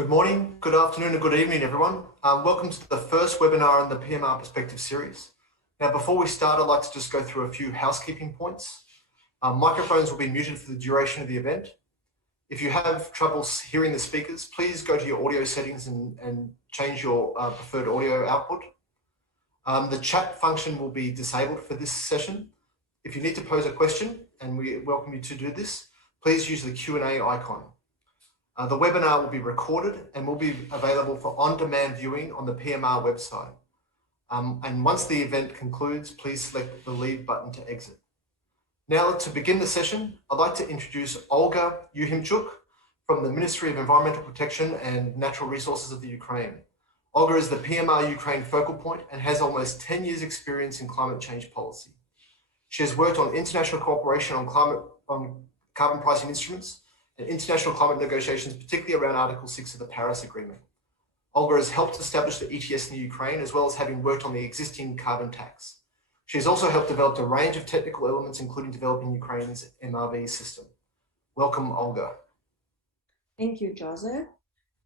Good morning, good afternoon, and good evening, everyone. Welcome to the first webinar in the PMR Perspective series. Now, before we start, I'd like to just go through a few housekeeping points. Microphones will be muted for the duration of the event. If you have trouble hearing the speakers, please go to your audio settings and change your preferred audio output. The chat function will be disabled for this session. If you need to pose a question, and we welcome you to do this, please use the Q&A icon. The webinar will be recorded and will be available for on-demand viewing on the PMR website. And once the event concludes, please select the leave button to exit. Now, to begin the session, I'd like to introduce Olga Yuhimchuk from the Ministry of Environmental Protection and Natural Resources of the Ukraine. Olga is the PMR Ukraine focal point and has almost 10 years experience in climate change policy. She has worked on international cooperation on carbon pricing instruments and international climate negotiations, particularly around Article 6 of the Paris Agreement. Olga has helped establish the ETS in the Ukraine, as well as having worked on the existing carbon tax. She has also helped develop a range of technical elements, including developing Ukraine's MRV system. Welcome, Olga. Thank you, Joseph.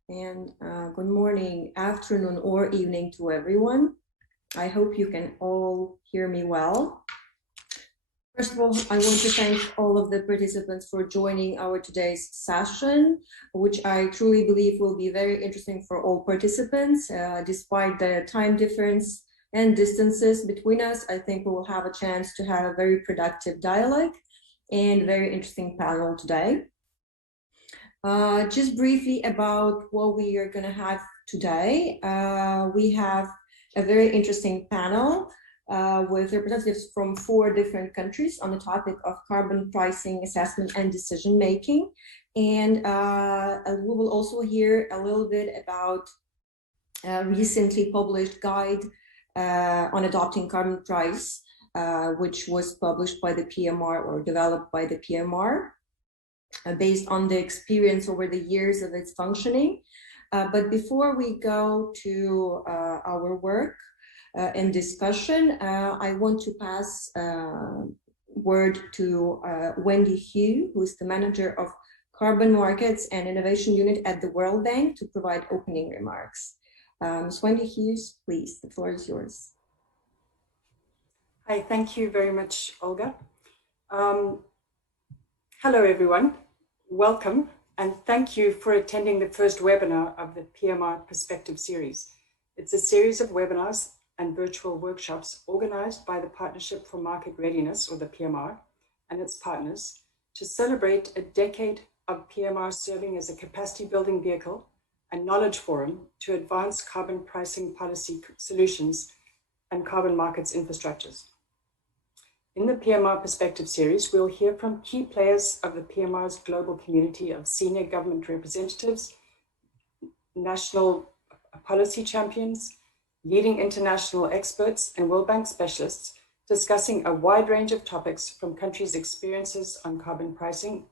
And good morning, afternoon, or evening to everyone. I hope you can all hear me well. First of all, I want to thank all of the participants for joining our today's session, which I truly believe will be very interesting for all participants. Despite the time difference and distances between us, I think we will have a chance to have a very productive dialogue and very interesting panel today. Just briefly about what we are going to have today. We have a very interesting panel with representatives from 4 different countries on the topic of carbon pricing, assessment, and decision making. And we will also hear a little bit about a recently published guide on adopting carbon price, which was published by the PMR or developed by the PMR based on the experience over the years of its functioning. But before we go to our work, in discussion, I want to pass word to Wendy Hugh, who is the manager of Carbon Markets and Innovation Unit at the World Bank, to provide opening remarks. Ms. Wendy Hughes, please, the floor is yours. Hi, thank you very much, Olga. Hello, everyone. Welcome, and thank you for attending the first webinar of the PMR Perspective series. It's a series of webinars and virtual workshops organized by the Partnership for Market Readiness, or the PMR, and its partners to celebrate a decade of PMR serving as a capacity building vehicle and knowledge forum to advance carbon pricing policy solutions and carbon markets infrastructures. In the PMR Perspective series, we'll hear from key players of the PMR's global community of senior government representatives, national policy champions, leading international experts and World Bank specialists discussing a wide range of topics from countries' experiences on carbon pricing,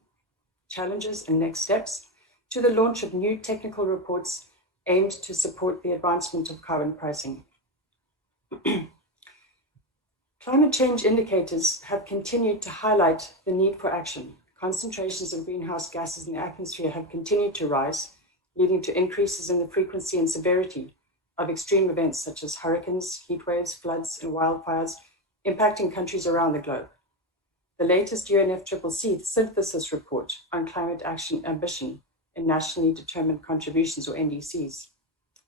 challenges and next steps, to the launch of new technical reports aimed to support the advancement of carbon pricing. Climate change indicators have continued to highlight the need for action. Concentrations of greenhouse gases in the atmosphere have continued to rise, leading to increases in the frequency and severity of extreme events such as hurricanes, heat waves, floods, and wildfires impacting countries around the globe. The latest UNFCCC synthesis report on climate action ambition in nationally determined contributions, or NDCs,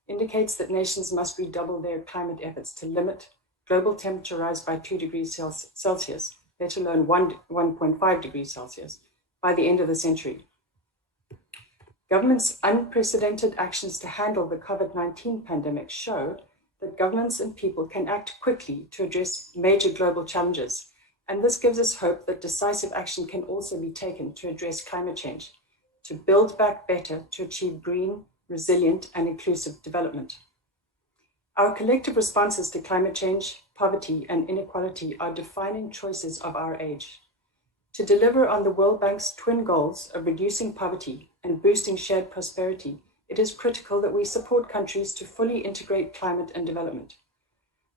indicates that nations must redouble their climate efforts to limit global temperature rise by 2 degrees Celsius, let alone 1.5 degrees Celsius, by the end of the century. Governments' unprecedented actions to handle the COVID-19 pandemic show that governments and people can act quickly to address major global challenges. And this gives us hope that decisive action can also be taken to address climate change, to build back better, to achieve green, resilient, and inclusive development. Our collective responses to climate change, poverty, and inequality are defining choices of our age. To deliver on the World Bank's twin goals of reducing poverty and boosting shared prosperity, it is critical that we support countries to fully integrate climate and development,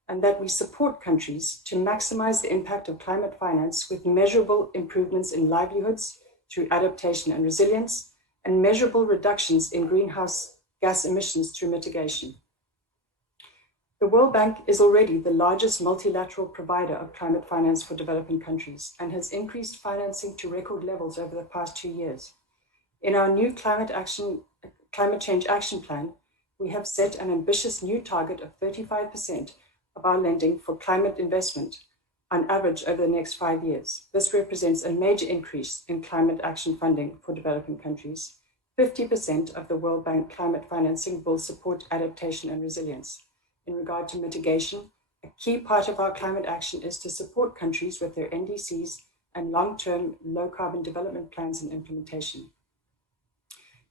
and that we support countries to maximize the impact of climate finance with measurable improvements in livelihoods through adaptation and resilience, and measurable reductions in greenhouse gas emissions through mitigation. The World Bank is already the largest multilateral provider of climate finance for developing countries and has increased financing to record levels over the past 2 years. In our new climate change action plan, we have set an ambitious new target of 35% of our lending for climate investment on average over the next 5 years. This represents a major increase in climate action funding for developing countries. 50% of the World Bank climate financing will support adaptation and resilience. In regard to mitigation, a key part of our climate action is to support countries with their NDCs and long-term low-carbon development plans and implementation.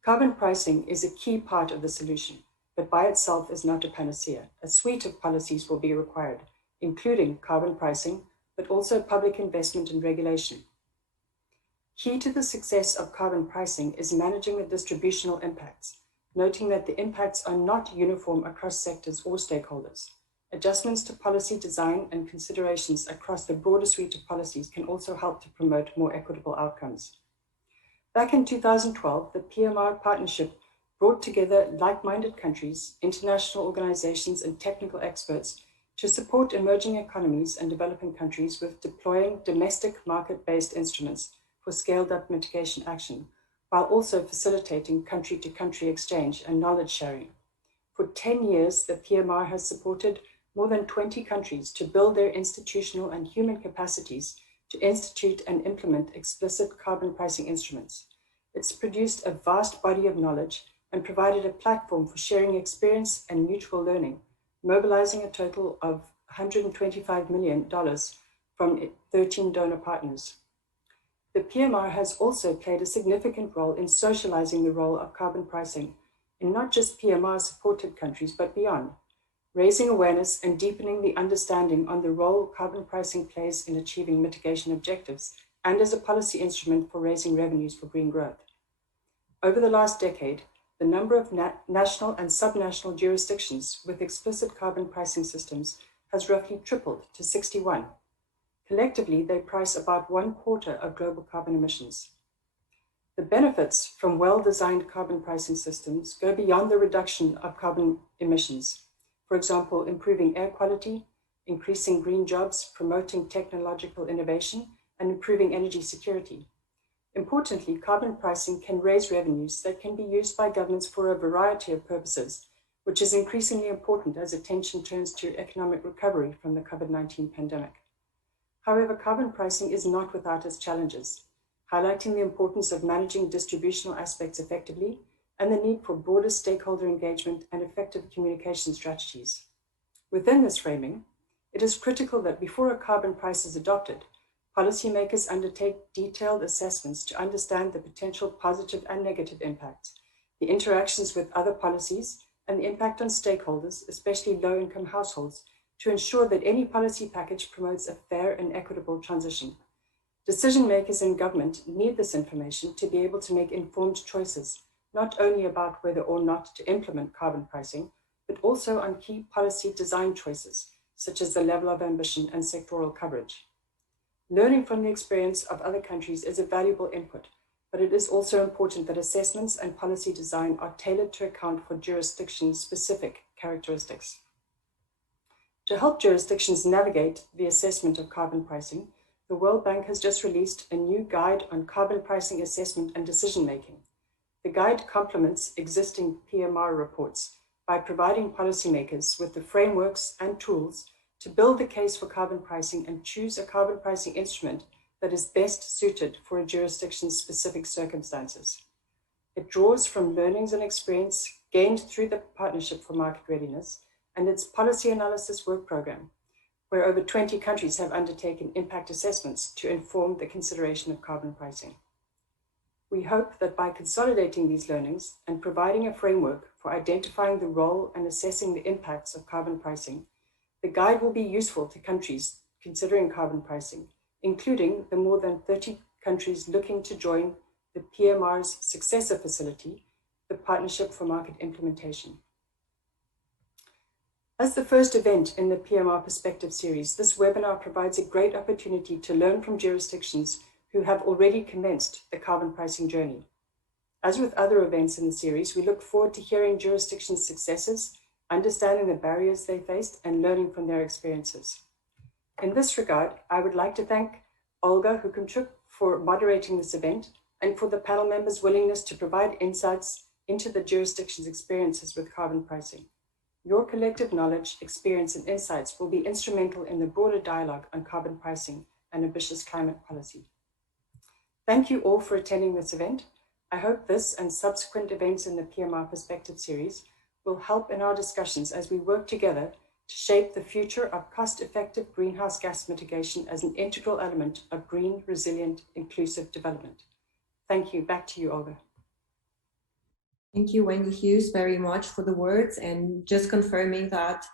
Carbon pricing is a key part of the solution, but by itself is not a panacea. A suite of policies will be required, including carbon pricing, but also public investment and regulation. Key to the success of carbon pricing is managing the distributional impacts, noting that the impacts are not uniform across sectors or stakeholders. Adjustments to policy design and considerations across the broader suite of policies can also help to promote more equitable outcomes. Back in 2012, the PMR partnership brought together like-minded countries, international organizations, and technical experts to support emerging economies and developing countries with deploying domestic market-based instruments for scaled-up mitigation action, while also facilitating country-to-country exchange and knowledge sharing. For 10 years, the PMR has supported more than 20 countries to build their institutional and human capacities to institute and implement explicit carbon pricing instruments. It's produced a vast body of knowledge and provided a platform for sharing experience and mutual learning, mobilizing a total of $125 million from 13 donor partners. The PMR has also played a significant role in socializing the role of carbon pricing in not just PMR-supported countries, but beyond, raising awareness and deepening the understanding on the role carbon pricing plays in achieving mitigation objectives and as a policy instrument for raising revenues for green growth. Over the last decade, the number of national and subnational jurisdictions with explicit carbon pricing systems has roughly tripled to 61. Collectively, they price about 1/4 of global carbon emissions. The benefits from well-designed carbon pricing systems go beyond the reduction of carbon emissions. For example, improving air quality, increasing green jobs, promoting technological innovation, and improving energy security. Importantly, carbon pricing can raise revenues that can be used by governments for a variety of purposes, which is increasingly important as attention turns to economic recovery from the COVID-19 pandemic. However, carbon pricing is not without its challenges, highlighting the importance of managing distributional aspects effectively and the need for broader stakeholder engagement and effective communication strategies. Within this framing, it is critical that before a carbon price is adopted, policymakers undertake detailed assessments to understand the potential positive and negative impacts, the interactions with other policies, and the impact on stakeholders, especially low-income households, to ensure that any policy package promotes a fair and equitable transition. Decision makers in government need this information to be able to make informed choices, not only about whether or not to implement carbon pricing, but also on key policy design choices, such as the level of ambition and sectoral coverage. Learning from the experience of other countries is a valuable input, but it is also important that assessments and policy design are tailored to account for jurisdiction-specific characteristics. To help jurisdictions navigate the assessment of carbon pricing, the World Bank has just released a new guide on carbon pricing assessment and decision-making. The guide complements existing PMR reports by providing policymakers with the frameworks and tools to build the case for carbon pricing and choose a carbon pricing instrument that is best suited for a jurisdiction's specific circumstances. It draws from learnings and experience gained through the Partnership for Market Readiness and its policy analysis work program, where over 20 countries have undertaken impact assessments to inform the consideration of carbon pricing. We hope that by consolidating these learnings and providing a framework for identifying the role and assessing the impacts of carbon pricing, the guide will be useful to countries considering carbon pricing, including the more than 30 countries looking to join the PMR's successor facility, the Partnership for Market Implementation. As the first event in the PMR Perspective series, this webinar provides a great opportunity to learn from jurisdictions who have already commenced the carbon pricing journey. As with other events in the series, we look forward to hearing jurisdictions' successes, understanding the barriers they faced, and learning from their experiences. In this regard, I would like to thank Olga Hukumchuk for moderating this event and for the panel members' willingness to provide insights into the jurisdiction's experiences with carbon pricing. Your collective knowledge, experience, and insights will be instrumental in the broader dialogue on carbon pricing and ambitious climate policy. Thank you all for attending this event. I hope this and subsequent events in the PMR Perspective series will help in our discussions as we work together to shape the future of cost-effective greenhouse gas mitigation as an integral element of green, resilient, inclusive development. Thank you. Back to you, Olga. Thank you, Wendy Hughes, very much for the words, and just confirming that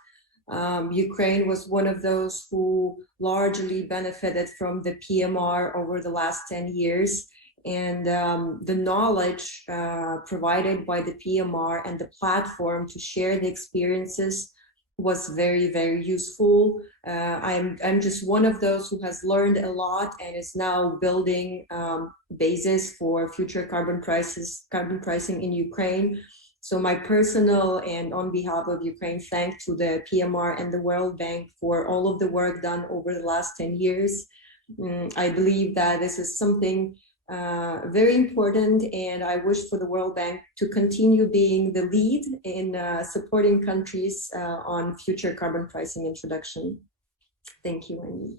Ukraine was one of those who largely benefited from the PMR over the last 10 years. And the knowledge provided by the PMR and the platform to share the experiences was very, very useful. I'm just one of those who has learned a lot and is now building basis for future carbon pricing in Ukraine. So my personal and on behalf of Ukraine, thanks to the PMR and the World Bank for all of the work done over the last 10 years. I believe that this is something very important, and I wish for the World Bank to continue being the lead in supporting countries on future carbon pricing introduction. Thank you, Wendy.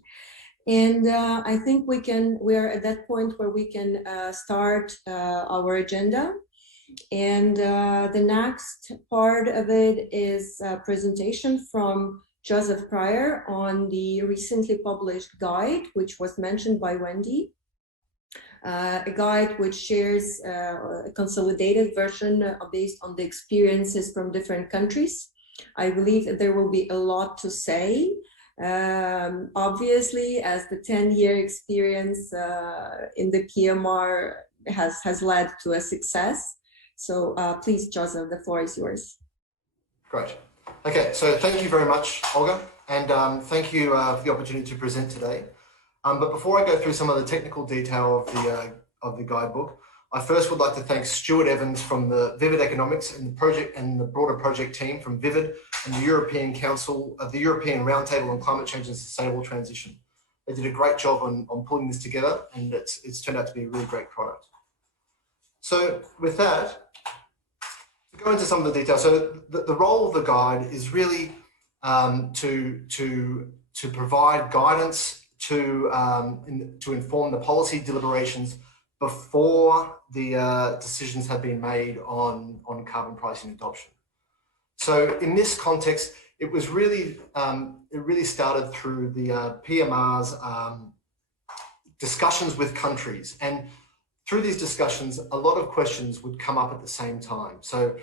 And I think we're at that point where we can start our agenda. And the next part of it is a presentation from Joseph Pryor on the recently published guide, which was mentioned by Wendy. A guide which shares a consolidated version based on the experiences from different countries. I believe that there will be a lot to say. Obviously, as the 10-year experience in the PMR has led to a success. So please, Joseph, the floor is yours. Great. Okay, so thank you very much, Olga, and thank you for the opportunity to present today. But before I go through some of the technical detail of the guidebook, I first would like to thank Stuart Evans from the Vivid Economics and the project and the broader project team from Vivid and the European Council of the European Roundtable on Climate Change and Sustainable Transition. They did a great job on pulling this together, and it's turned out to be a really great product. So with that, to go into some of the details, so the role of the guide is really to provide guidance to inform the policy deliberations before the decisions have been made on carbon pricing adoption. So in this context, it was really it really started through the PMR's discussions with countries, and through these discussions, a lot of questions would come up at the same time. So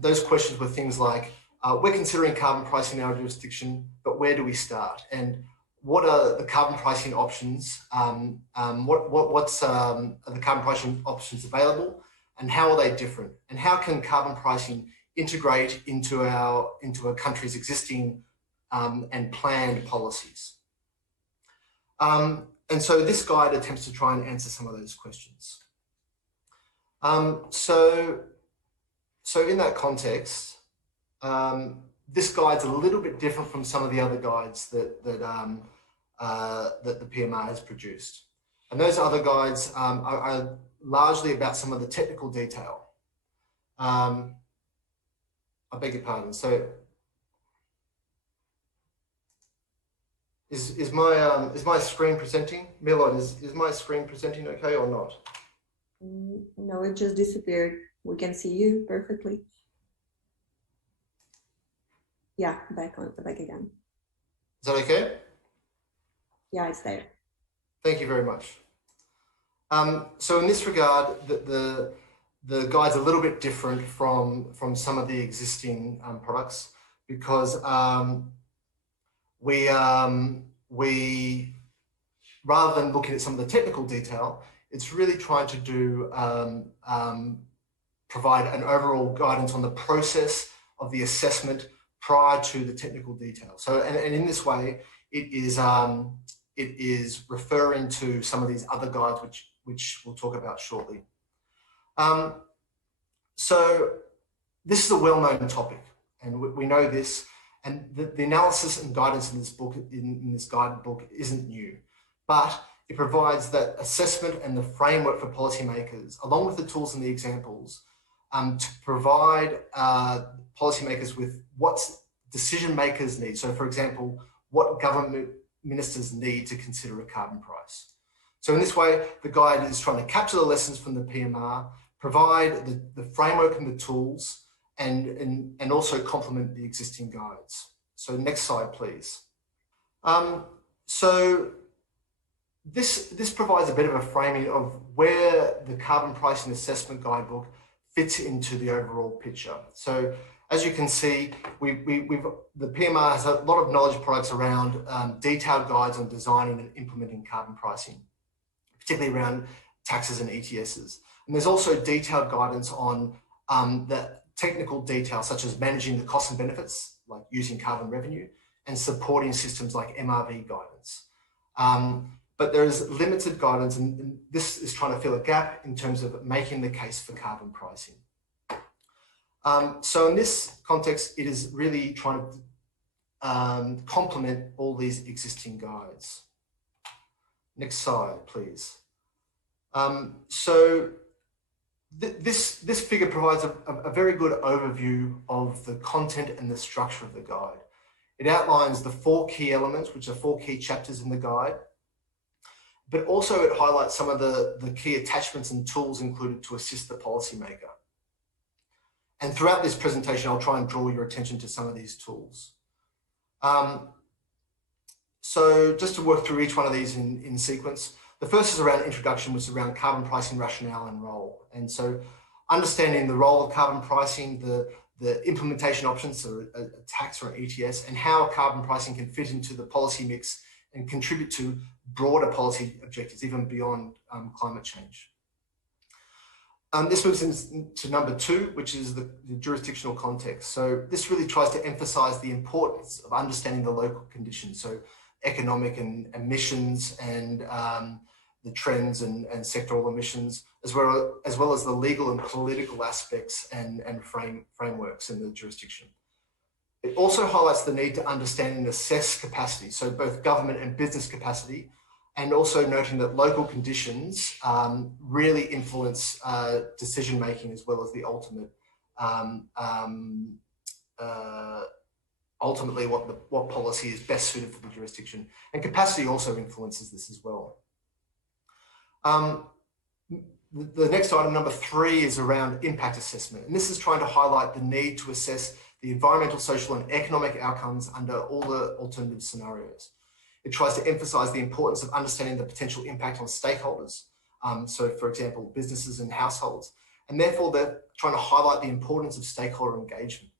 those questions were things like, we're considering carbon pricing in our jurisdiction, but where do we start? And what are the carbon pricing options? What's are the carbon pricing options available, and how are they different? And how can carbon pricing integrate into a country's existing and planned policies? And so this guide attempts to try and answer some of those questions. So in that context, this guide's a little bit different from some of the other guides that the PMR has produced. And those other guides are largely about some of the technical detail. I beg your pardon. So is my screen presenting? Milord, is my screen presenting okay or not? No, it just disappeared. We can see you perfectly. Yeah, back again. Is that okay? Yeah, it's there. Thank you very much. So in this regard, the guide's a little bit different from some of the existing products, because we rather than looking at some of the technical detail, it's really trying to do provide an overall guidance on the process of the assessment prior to the technical detail. So, and in this way, it is referring to some of these other guides, which we'll talk about shortly. So this is a well-known topic, and we know this, and the analysis and guidance in this book, in this guided book, isn't new, but it provides that assessment and the framework for policymakers, along with the tools and the examples, to provide policymakers with what decision makers need. So, for example, what government ministers need to consider a carbon price. So in this way, the guide is trying to capture the lessons from the PMR, provide the framework and the tools, and also complement the existing guides. So next slide, please. So this provides a bit of a framing of where the carbon pricing assessment guidebook fits into the overall picture. So as you can see, the PMR has a lot of knowledge products around detailed guides on designing and implementing carbon pricing, particularly around taxes and ETSs. And there's also detailed guidance on the technical details, such as managing the costs and benefits, like using carbon revenue, and supporting systems like MRV guidance. But there is limited guidance, and this is trying to fill a gap in terms of making the case for carbon pricing. So in this context, it is really trying to complement all these existing guides. Next slide, please. So this figure provides a very good overview of the content and the structure of the guide. It outlines the 4 key elements, which are 4 key chapters in the guide, but also it highlights some of the key attachments and tools included to assist the policymaker. And throughout this presentation, I'll try and draw your attention to some of these tools. So just to work through each one of these in sequence, the first is around introduction, which is around carbon pricing rationale and role. And so understanding the role of carbon pricing, the implementation options, so a tax or an ETS, and how carbon pricing can fit into the policy mix and contribute to broader policy objectives, even beyond climate change. This moves into number 2, which is the jurisdictional context. So this really tries to emphasize the importance of understanding the local conditions, so economic and emissions and the trends and sectoral emissions, as well as the legal and political aspects and frameworks in the jurisdiction. It also highlights the need to understand and assess capacity, so both government and business capacity, and also noting that local conditions really influence decision-making as well as the ultimately what policy is best suited for the jurisdiction. And capacity also influences this as well. The next item, number 3, is around impact assessment. And this is trying to highlight the need to assess the environmental, social, and economic outcomes under all the alternative scenarios. It tries to emphasize the importance of understanding the potential impact on stakeholders. So for example, businesses and households, and therefore they're trying to highlight the importance of stakeholder engagement.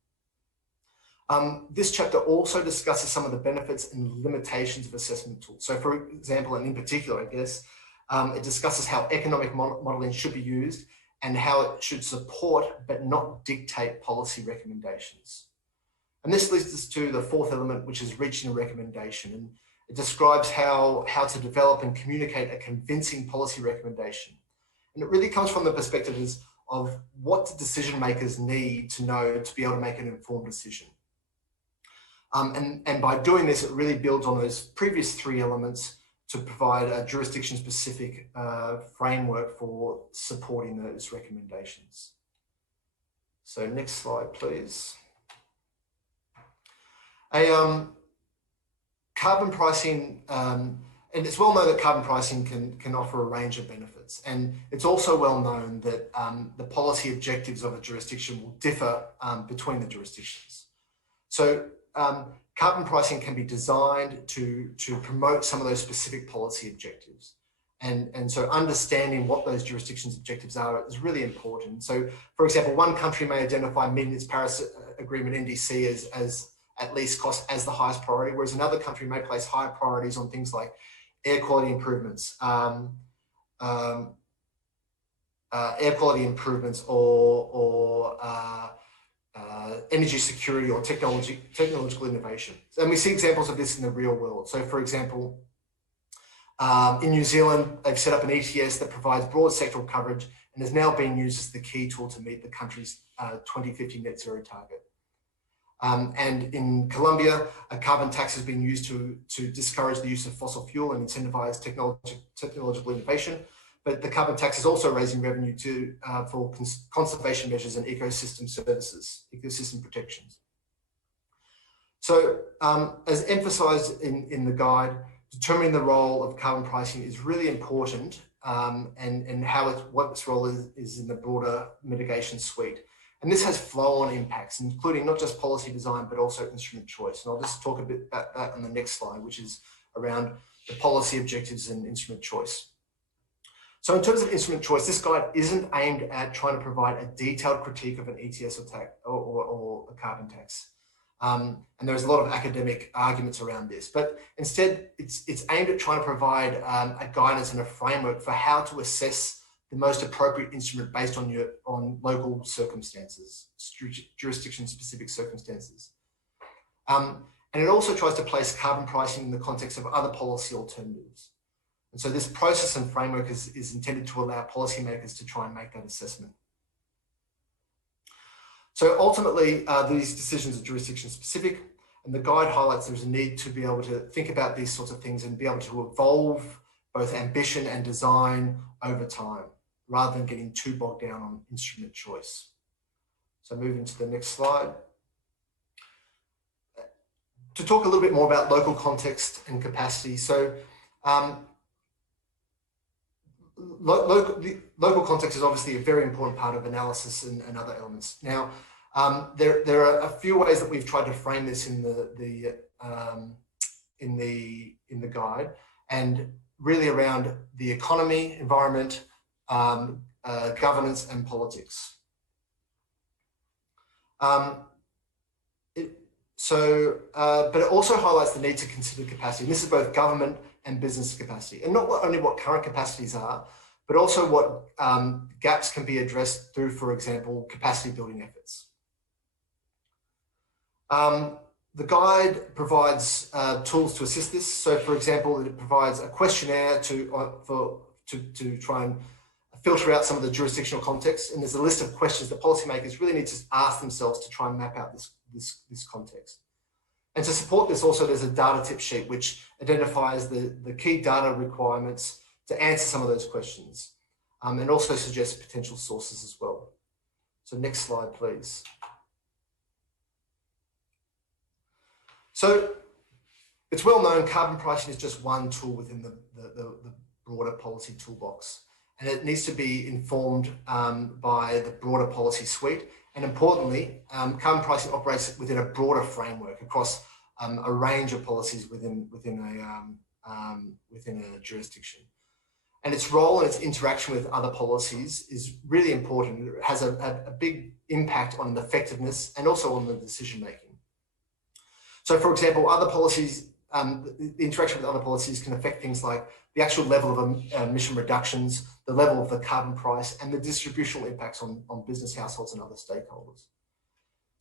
This chapter also discusses some of the benefits and limitations of assessment tools. So for example, and in particular, I guess, it discusses how economic modeling should be used and how it should support but not dictate policy recommendations. And this leads us to the 4th element, which is reaching a recommendation. And it describes how to develop and communicate a convincing policy recommendation. And it really comes from the perspective of what do decision makers need to know to be able to make an informed decision. And by doing this, it really builds on those previous 3 elements to provide a jurisdiction-specific framework for supporting those recommendations. So next slide, please. Carbon pricing, and it's well known that carbon pricing can offer a range of benefits. And it's also well known that the policy objectives of a jurisdiction will differ between the jurisdictions. So carbon pricing can be designed to promote some of those specific policy objectives. And so understanding what those jurisdictions' objectives are is really important. So for example, one country may identify meeting its Paris Agreement NDC as at least cost as the highest priority, whereas another country may place higher priorities on things like air quality improvements, or energy security or technological innovation. And we see examples of this in the real world. So for example, in New Zealand, they've set up an ETS that provides broad sectoral coverage and is now being used as the key tool to meet the country's 2050 net zero target. And in Colombia, a carbon tax has been used to discourage the use of fossil fuel and incentivize technological innovation. But the carbon tax is also raising revenue for conservation measures and ecosystem services, ecosystem protections. So as emphasized in the guide, determining the role of carbon pricing is really important and what its role is in the broader mitigation suite. And this has flow-on impacts, including not just policy design, but also instrument choice. And I'll just talk a bit about that on the next slide, which is around the policy objectives and instrument choice. So in terms of instrument choice, this guide isn't aimed at trying to provide a detailed critique of an ETS or a carbon tax. And there's a lot of academic arguments around this, but instead it's aimed at trying to provide a guidance and a framework for how to assess the most appropriate instrument based on local circumstances, jurisdiction-specific circumstances. And it also tries to place carbon pricing in the context of other policy alternatives. And so this process and framework is intended to allow policymakers to try and make that assessment. So ultimately, these decisions are jurisdiction-specific, and the guide highlights there's a need to be able to think about these sorts of things and be able to evolve both ambition and design over time, rather than getting too bogged down on instrument choice. So moving to the next slide. To talk a little bit more about local context and capacity. So local context is obviously a very important part of analysis and other elements. Now, there are a few ways that we've tried to frame this in the guide, and really around the economy, environment, governance, and politics. But it also highlights the need to consider capacity. And this is both government and business capacity, and not only what current capacities are, but also what gaps can be addressed through, for example, capacity building efforts. The guide provides tools to assist this. So, for example, it provides a questionnaire to try and filter out some of the jurisdictional context, and there's a list of questions that policymakers really need to ask themselves to try and map out this context. And to support this, also there's a data tip sheet which identifies the key data requirements to answer some of those questions, and also suggests potential sources as well. So next slide, please. So it's well known carbon pricing is just one tool within the broader policy toolbox, and it needs to be informed by the broader policy suite. And importantly, carbon pricing operates within a broader framework across a range of policies within a jurisdiction. And its role and its interaction with other policies is really important. It has a big impact on the effectiveness and also on the decision making. So, for example, other policies, the interaction with other policies can affect things like the actual level of emission reductions, the level of the carbon price, and the distributional impacts on business households and other stakeholders.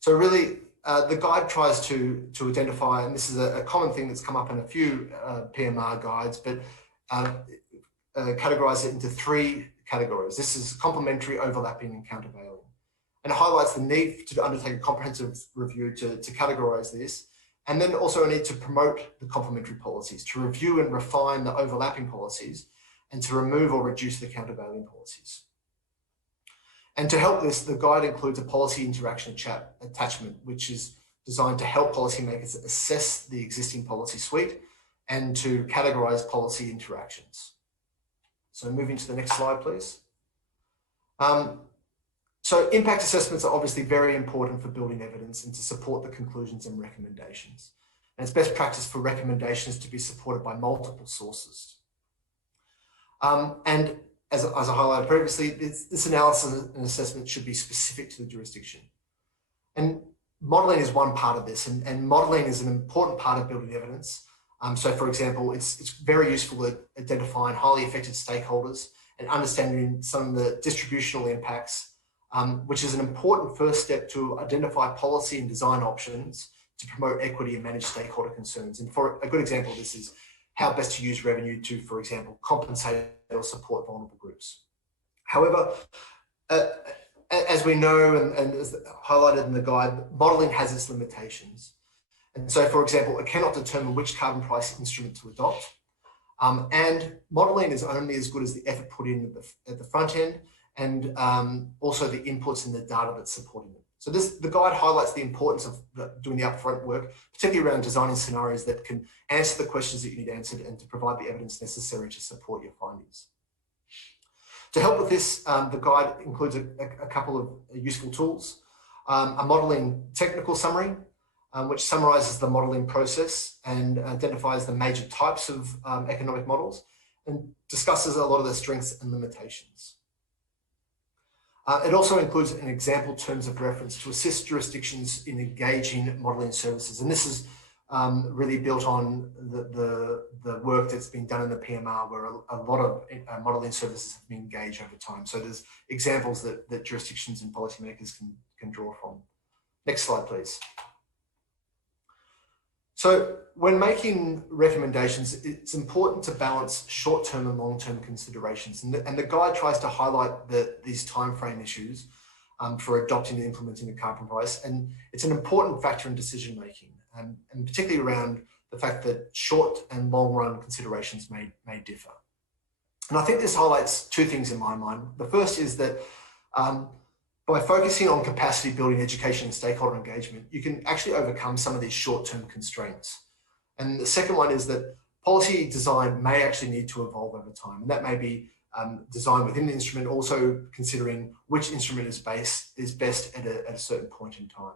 So really, the guide tries to identify, and this is a common thing that's come up in a few PMR guides, but categorize it into three categories. This is complementary, overlapping, and countervailing. And it highlights the need to undertake a comprehensive review to categorize this, and then also a need to promote the complementary policies, to review and refine the overlapping policies, and to remove or reduce the countervailing policies. And to help this, the guide includes a policy interaction attachment, which is designed to help policymakers assess the existing policy suite and to categorize policy interactions. So moving to the next slide, please. So impact assessments are obviously very important for building evidence and to support the conclusions and recommendations. And it's best practice for recommendations to be supported by multiple sources. And as I highlighted previously, this analysis and assessment should be specific to the jurisdiction. And modelling is one part of this, and modelling is an important part of building evidence. So for example, it's very useful at identifying highly affected stakeholders and understanding some of the distributional impacts, which is an important first step to identify policy and design options to promote equity and manage stakeholder concerns. And for a good example of this is how best to use revenue to, for example, compensate or support vulnerable groups. However, as we know and as highlighted in the guide, modelling has its limitations. And so, for example, it cannot determine which carbon price instrument to adopt. And modelling is only as good as the effort put in at the front end, and also the inputs and the data that's supporting it. So the guide highlights the importance of doing the upfront work, particularly around designing scenarios that can answer the questions that you need answered and to provide the evidence necessary to support your findings. To help with this, the guide includes a couple of useful tools. A modelling technical summary, which summarises the modelling process and identifies the major types of economic models and discusses a lot of their strengths and limitations. It also includes an example terms of reference to assist jurisdictions in engaging modelling services. And this is really built on the work that's been done in the PMR, where a lot of modelling services have been engaged over time. So there's examples that jurisdictions and policymakers can draw from. Next slide, please. So when making recommendations, it's important to balance short-term and long-term considerations. And the guide tries to highlight these timeframe issues for adopting and implementing the carbon price. And it's an important factor in decision-making, and particularly around the fact that short and long-run considerations may differ. And I think this highlights two things in my mind. The first is that by focusing on capacity building, education, and stakeholder engagement, you can actually overcome some of these short-term constraints. And the second one is that policy design may actually need to evolve over time. And that may be designed within the instrument, also considering which instrument is best at a certain point in time.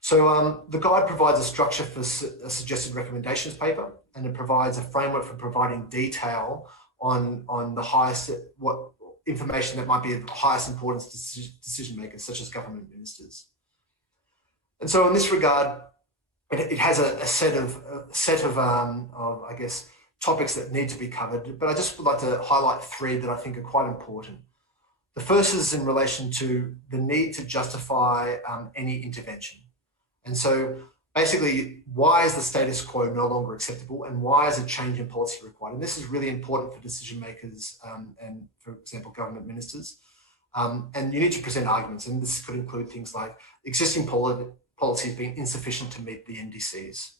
So the guide provides a structure for a suggested recommendations paper, and it provides a framework for providing detail on the highest, what information that might be of highest importance to decision makers, such as government ministers. And so in this regard, it has a set of I guess, topics that need to be covered, but I just would like to highlight three that I think are quite important. The first is in relation to the need to justify any intervention. And so basically, why is the status quo no longer acceptable, and why is a change in policy required? And this is really important for decision makers and, for example, government ministers. And you need to present arguments, and this could include things like existing policies being insufficient to meet the NDCs.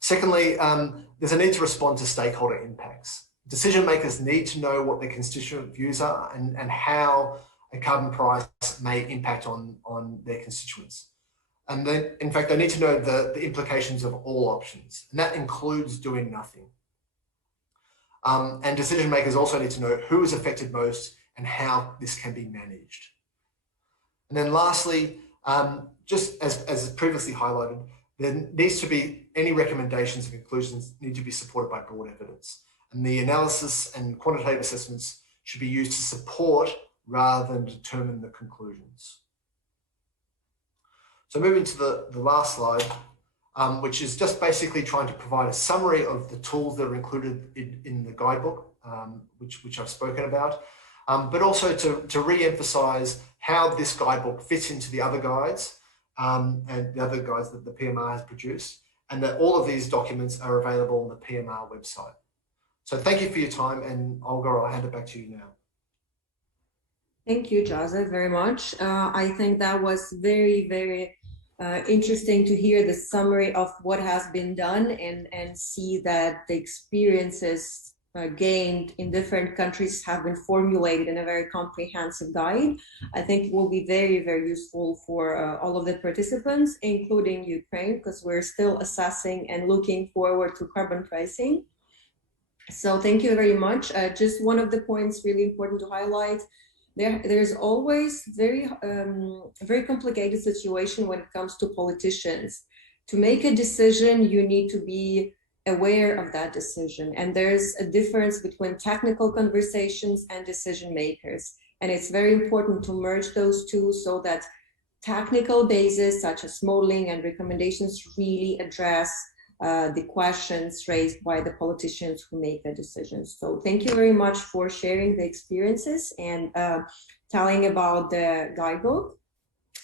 Secondly, there's a need to respond to stakeholder impacts. Decision makers need to know what their constituent views are and how a carbon price may impact on their constituents. And then, in fact, they need to know the implications of all options, and that includes doing nothing. And decision makers also need to know who is affected most and how this can be managed. And then lastly, just as previously highlighted, there needs to be any recommendations and conclusions need to be supported by broad evidence. And the analysis and quantitative assessments should be used to support rather than determine the conclusions. So moving to the last slide, which is just basically trying to provide a summary of the tools that are included in the guidebook, which I've spoken about, but also to re-emphasize how this guidebook fits into the other guides and the other guides that the PMR has produced, and that all of these documents are available on the PMR website. So thank you for your time, and Olga, I'll hand it back to you now. Thank you, Joseph, very much. I think that was very, very interesting to hear the summary of what has been done and see that the experiences gained in different countries have been formulated in a very comprehensive guide. I think it will be very, very useful for all of the participants, including Ukraine, because we're still assessing and looking forward to carbon pricing. So thank you very much. Just one of the points really important to highlight. There's always very complicated situation when it comes to politicians. To make a decision, you need to be aware of that decision. And there's a difference between technical conversations and decision makers. And it's very important to merge those two so that technical bases such as modeling and recommendations really address the questions raised by the politicians who make the decisions. So thank you very much for sharing the experiences and telling about the guidebook.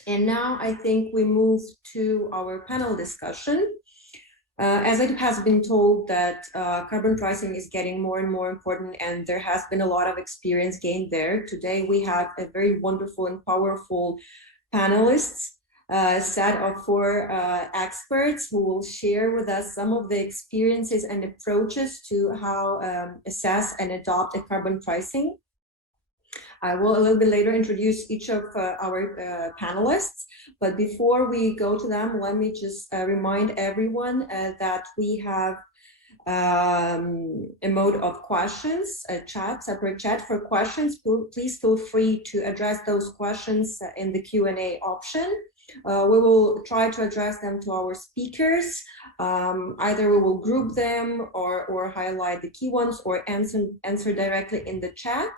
And now I think we move to our panel discussion. As it has been told that carbon pricing is getting more and more important, and there has been a lot of experience gained there. Today we have a very wonderful and powerful panelists, set of 4 experts who will share with us some of the experiences and approaches to how assess and adopt a carbon pricing. I will a little bit later introduce each of our panelists, but before we go to them, let me just remind everyone that we have a mode of questions, a chat, separate chat for questions. Please feel free to address those questions in the Q&A option. We will try to address them to our speakers. Either we will group them or highlight the key ones or answer directly in the chat.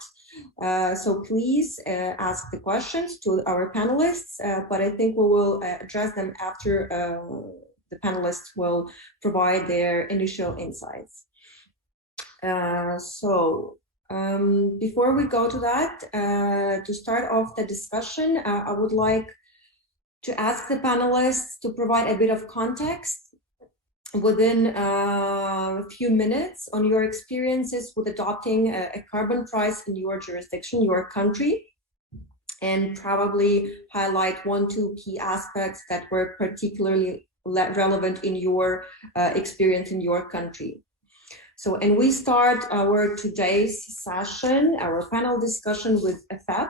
So please ask the questions to our panelists, but I think we will address them after the panelists will provide their initial insights. Before we go to that, to start off the discussion, I would like to ask the panelists to provide a bit of context within a few minutes on your experiences with adopting a carbon price in your jurisdiction, your country, and probably highlight 1-2 key aspects that were particularly relevant in your experience in your country. So, and we start our today's session, our panel discussion with Afaf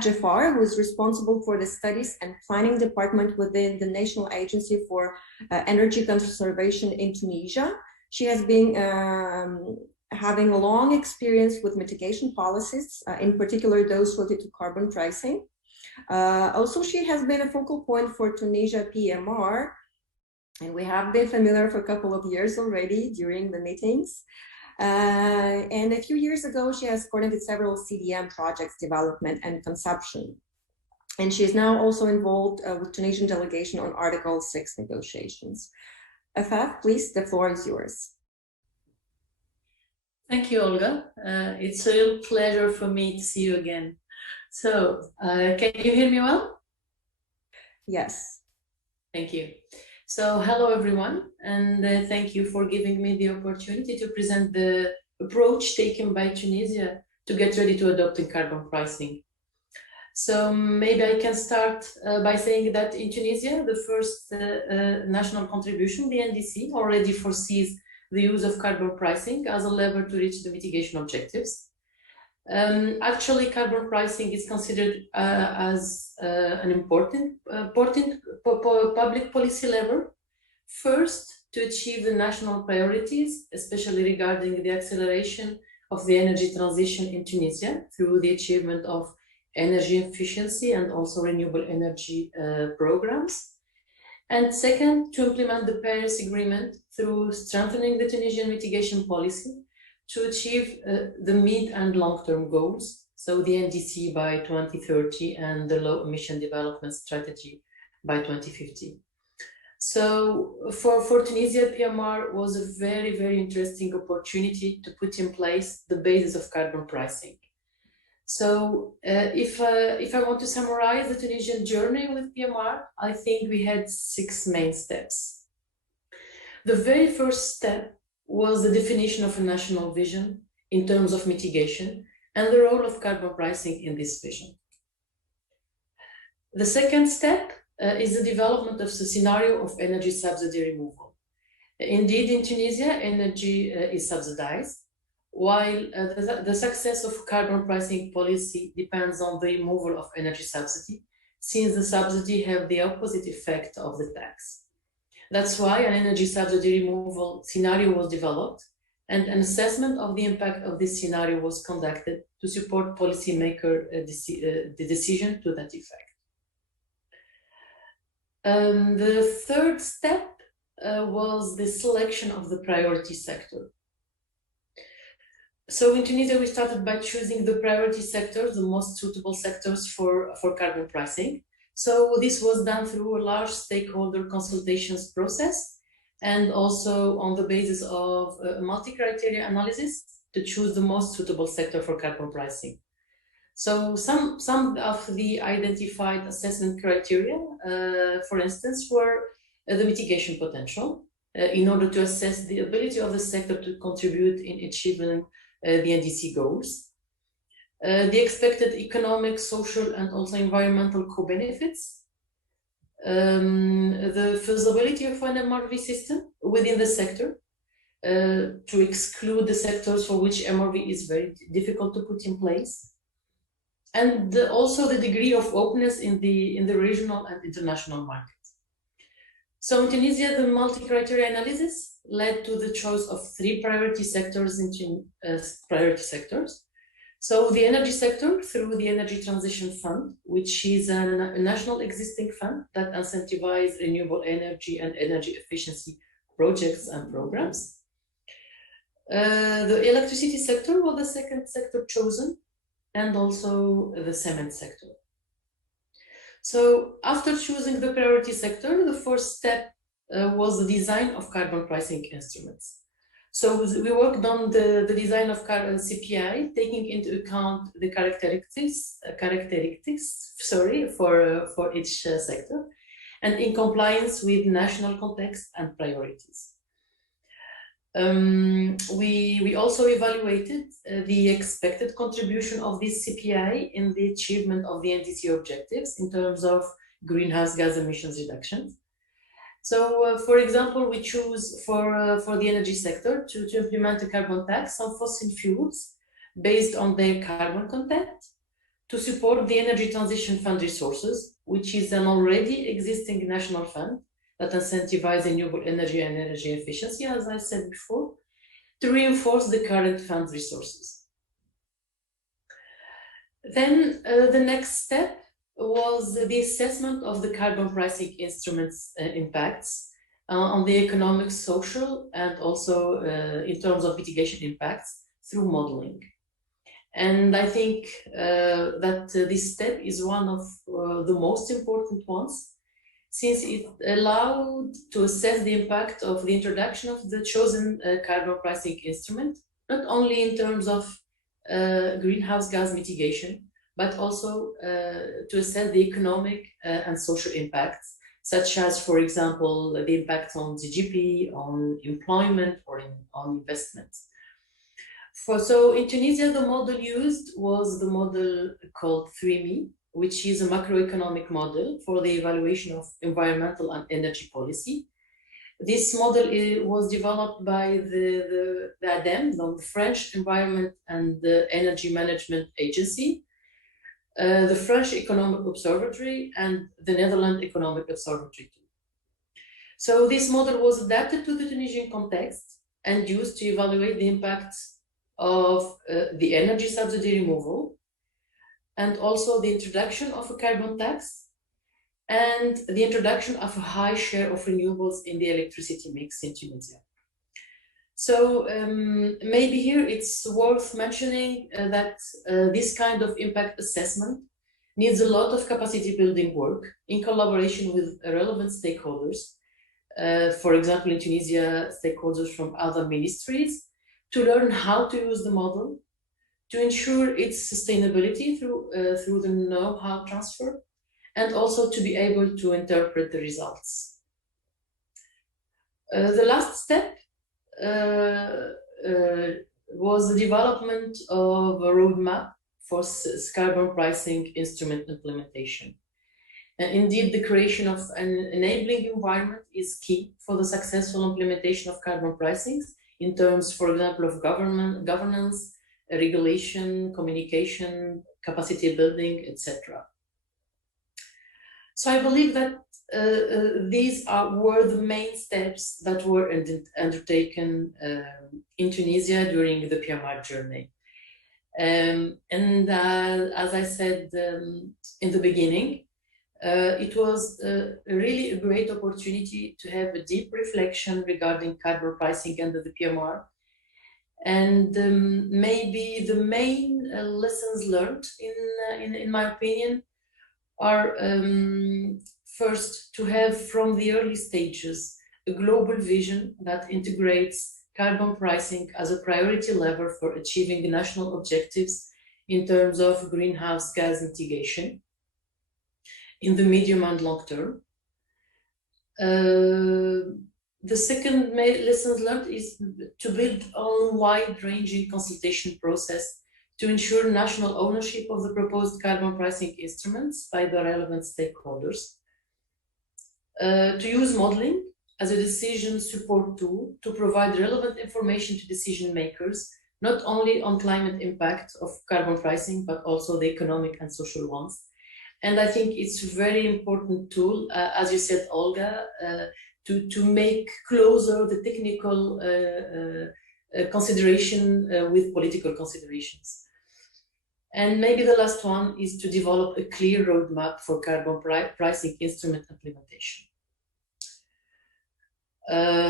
Jafar, who is responsible for the Studies and Planning Department within the National Agency for Energy Conservation in Tunisia. She has been having a long experience with mitigation policies, in particular those related to carbon pricing. Also, she has been a focal point for Tunisia PMR, and we have been familiar for a couple of years already during the meetings. And a few years ago, she has coordinated several CDM projects development and conception. And she is now also involved with Tunisian delegation on Article 6 negotiations. Afaf, please, the floor is yours. Thank you, Olga. It's a real pleasure for me to see you again. So, can you hear me well? Yes. Thank you. So, hello everyone, and thank you for giving me the opportunity to present the approach taken by Tunisia to get ready to adopting carbon pricing. So maybe I can start by saying that in Tunisia, the first national contribution, the NDC, already foresees the use of carbon pricing as a lever to reach the mitigation objectives. Actually, carbon pricing is considered as an important public policy lever, first to achieve the national priorities, especially regarding the acceleration of the energy transition in Tunisia through the achievement of energy efficiency and also renewable energy programs. And second, to implement the Paris Agreement through strengthening the Tunisian mitigation policy to achieve the mid and long-term goals, so the NDC by 2030 and the low emission development strategy by 2050. So for Tunisia, PMR was a very, very interesting opportunity to put in place the basis of carbon pricing. So if I want to summarize the Tunisian journey with PMR, I think we had 6 main steps. The very first step was the definition of a national vision in terms of mitigation and the role of carbon pricing in this vision. The second step is the development of the scenario of energy subsidy removal. Indeed, in Tunisia, energy is subsidized, while the success of carbon pricing policy depends on the removal of energy subsidy, since the subsidy have the opposite effect of the tax. That's why an energy subsidy removal scenario was developed, and an assessment of the impact of this scenario was conducted to support policymaker the decision to that effect. The third step was the selection of the priority sector. So in Tunisia, we started by choosing the priority sectors, the most suitable sectors for carbon pricing. So this was done through a large stakeholder consultations process and also on the basis of a multi-criteria analysis to choose the most suitable sector for carbon pricing. So some of the identified assessment criteria, for instance, were the mitigation potential, in order to assess the ability of the sector to contribute in achieving the NDC goals. The expected economic, social, and also environmental co-benefits. The feasibility of an MRV system within the sector, to exclude the sectors for which MRV is very difficult to put in place, and also the degree of openness in the regional and international market. So in Tunisia, the multi-criteria analysis led to the choice of 3 priority sectors So the energy sector through the Energy Transition Fund, which is a national existing fund that incentivizes renewable energy and energy efficiency projects and programs. The electricity sector was the second sector chosen, and also the cement sector. So after choosing the priority sector, the first step was the design of carbon pricing instruments. So we worked on the design of carbon CPI, taking into account the characteristics for each sector, and in compliance with national context and priorities. We also evaluated the expected contribution of this CPI in the achievement of the NDC objectives in terms of greenhouse gas emissions reductions. So, for example, we choose for the energy sector to implement a carbon tax on fossil fuels based on their carbon content to support the Energy Transition Fund resources, which is an already existing national fund that incentivizes renewable energy and energy efficiency, as I said before, to reinforce the current fund resources. Then the next step was the assessment of the carbon pricing instruments impacts on the economic, social, and also in terms of mitigation impacts through modeling. And I think that this step is one of the most important ones, since it allowed to assess the impact of the introduction of the chosen carbon pricing instrument, not only in terms of greenhouse gas mitigation, but also to assess the economic and social impacts, such as, for example, the impact on GDP, on employment, or on investments. So in Tunisia, the model used was the model called 3ME, which is a macroeconomic model for the evaluation of environmental and energy policy. This model was developed by the ADEME, the French Environment and Energy Management Agency, the French Economic Observatory, and the Netherlands Economic Observatory too. So this model was adapted to the Tunisian context and used to evaluate the impact of the energy subsidy removal, and also the introduction of a carbon tax, and the introduction of a high share of renewables in the electricity mix in Tunisia. So maybe here it's worth mentioning that this kind of impact assessment needs a lot of capacity building work in collaboration with relevant stakeholders. For example, in Tunisia, stakeholders from other ministries, to learn how to use the model, to ensure its sustainability through the know-how transfer, and also to be able to interpret the results. The last step was the development of a roadmap for carbon pricing instrument implementation. Indeed, the creation of an enabling environment is key for the successful implementation of carbon pricings in terms, for example, of governance, regulation, communication, capacity building, etc. So I believe that these were the main steps that were undertaken in Tunisia during the PMR journey. And as I said in the beginning, it was really a great opportunity to have a deep reflection regarding carbon pricing under the PMR. And maybe the main lessons learned, in my opinion, are first, to have from the early stages a global vision that integrates carbon pricing as a priority lever for achieving national objectives in terms of greenhouse gas mitigation in the medium and long term. The second lessons learned is to build a wide-ranging consultation process to ensure national ownership of the proposed carbon pricing instruments by the relevant stakeholders. To use modeling as a decision support tool to provide relevant information to decision makers, not only on climate impact of carbon pricing, but also the economic and social ones. And I think it's a very important tool, as you said, Olga, to make closer the technical consideration with political considerations. And maybe the last one is to develop a clear roadmap for carbon pricing instrument implementation.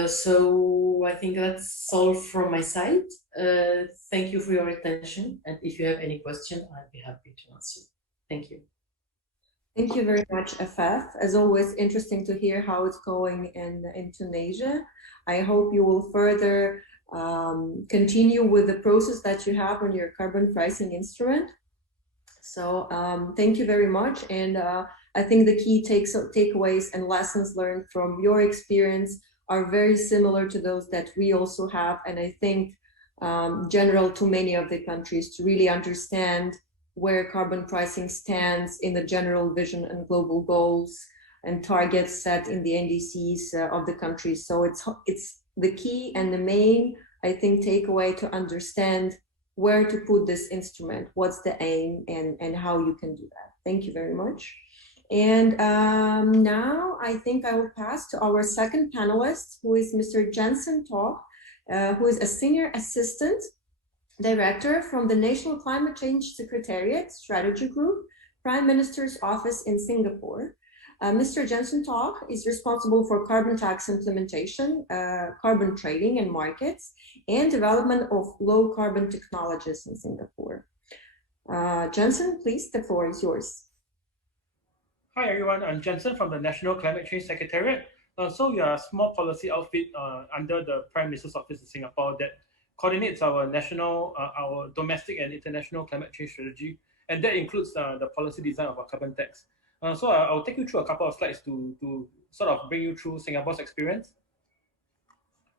So I think that's all from my side. Thank you for your attention. And if you have any question, I'd be happy to answer. Thank you. Thank you very much, Afaf. As always, interesting to hear how it's going in Tunisia. I hope you will further continue with the process that you have on your carbon pricing instrument. So thank you very much. And I think the key takeaways and lessons learned from your experience are very similar to those that we also have. And I think general to many of the countries to really understand where carbon pricing stands in the general vision and global goals and targets set in the NDCs of the countries. So it's the key and the main, I think, takeaway to understand where to put this instrument, what's the aim, and how you can do that. Thank you very much. And now I think I will pass to our second panelist, who is Mr. Jensen Toh, who is a Senior Assistant Director from the National Climate Change Secretariat Strategy Group, Prime Minister's Office in Singapore. Mr. Jensen Toh is responsible for carbon tax implementation, carbon trading and markets, and development of low carbon technologies in Singapore. Jensen, please, the floor is yours. Hi everyone, I'm Jensen from the National Climate Change Secretariat. So we are a small policy outfit under the Prime Minister's Office in Singapore that coordinates our national, our domestic and international climate change strategy, and that includes the policy design of our carbon tax. So I'll take you through a couple of slides to sort of bring you through Singapore's experience.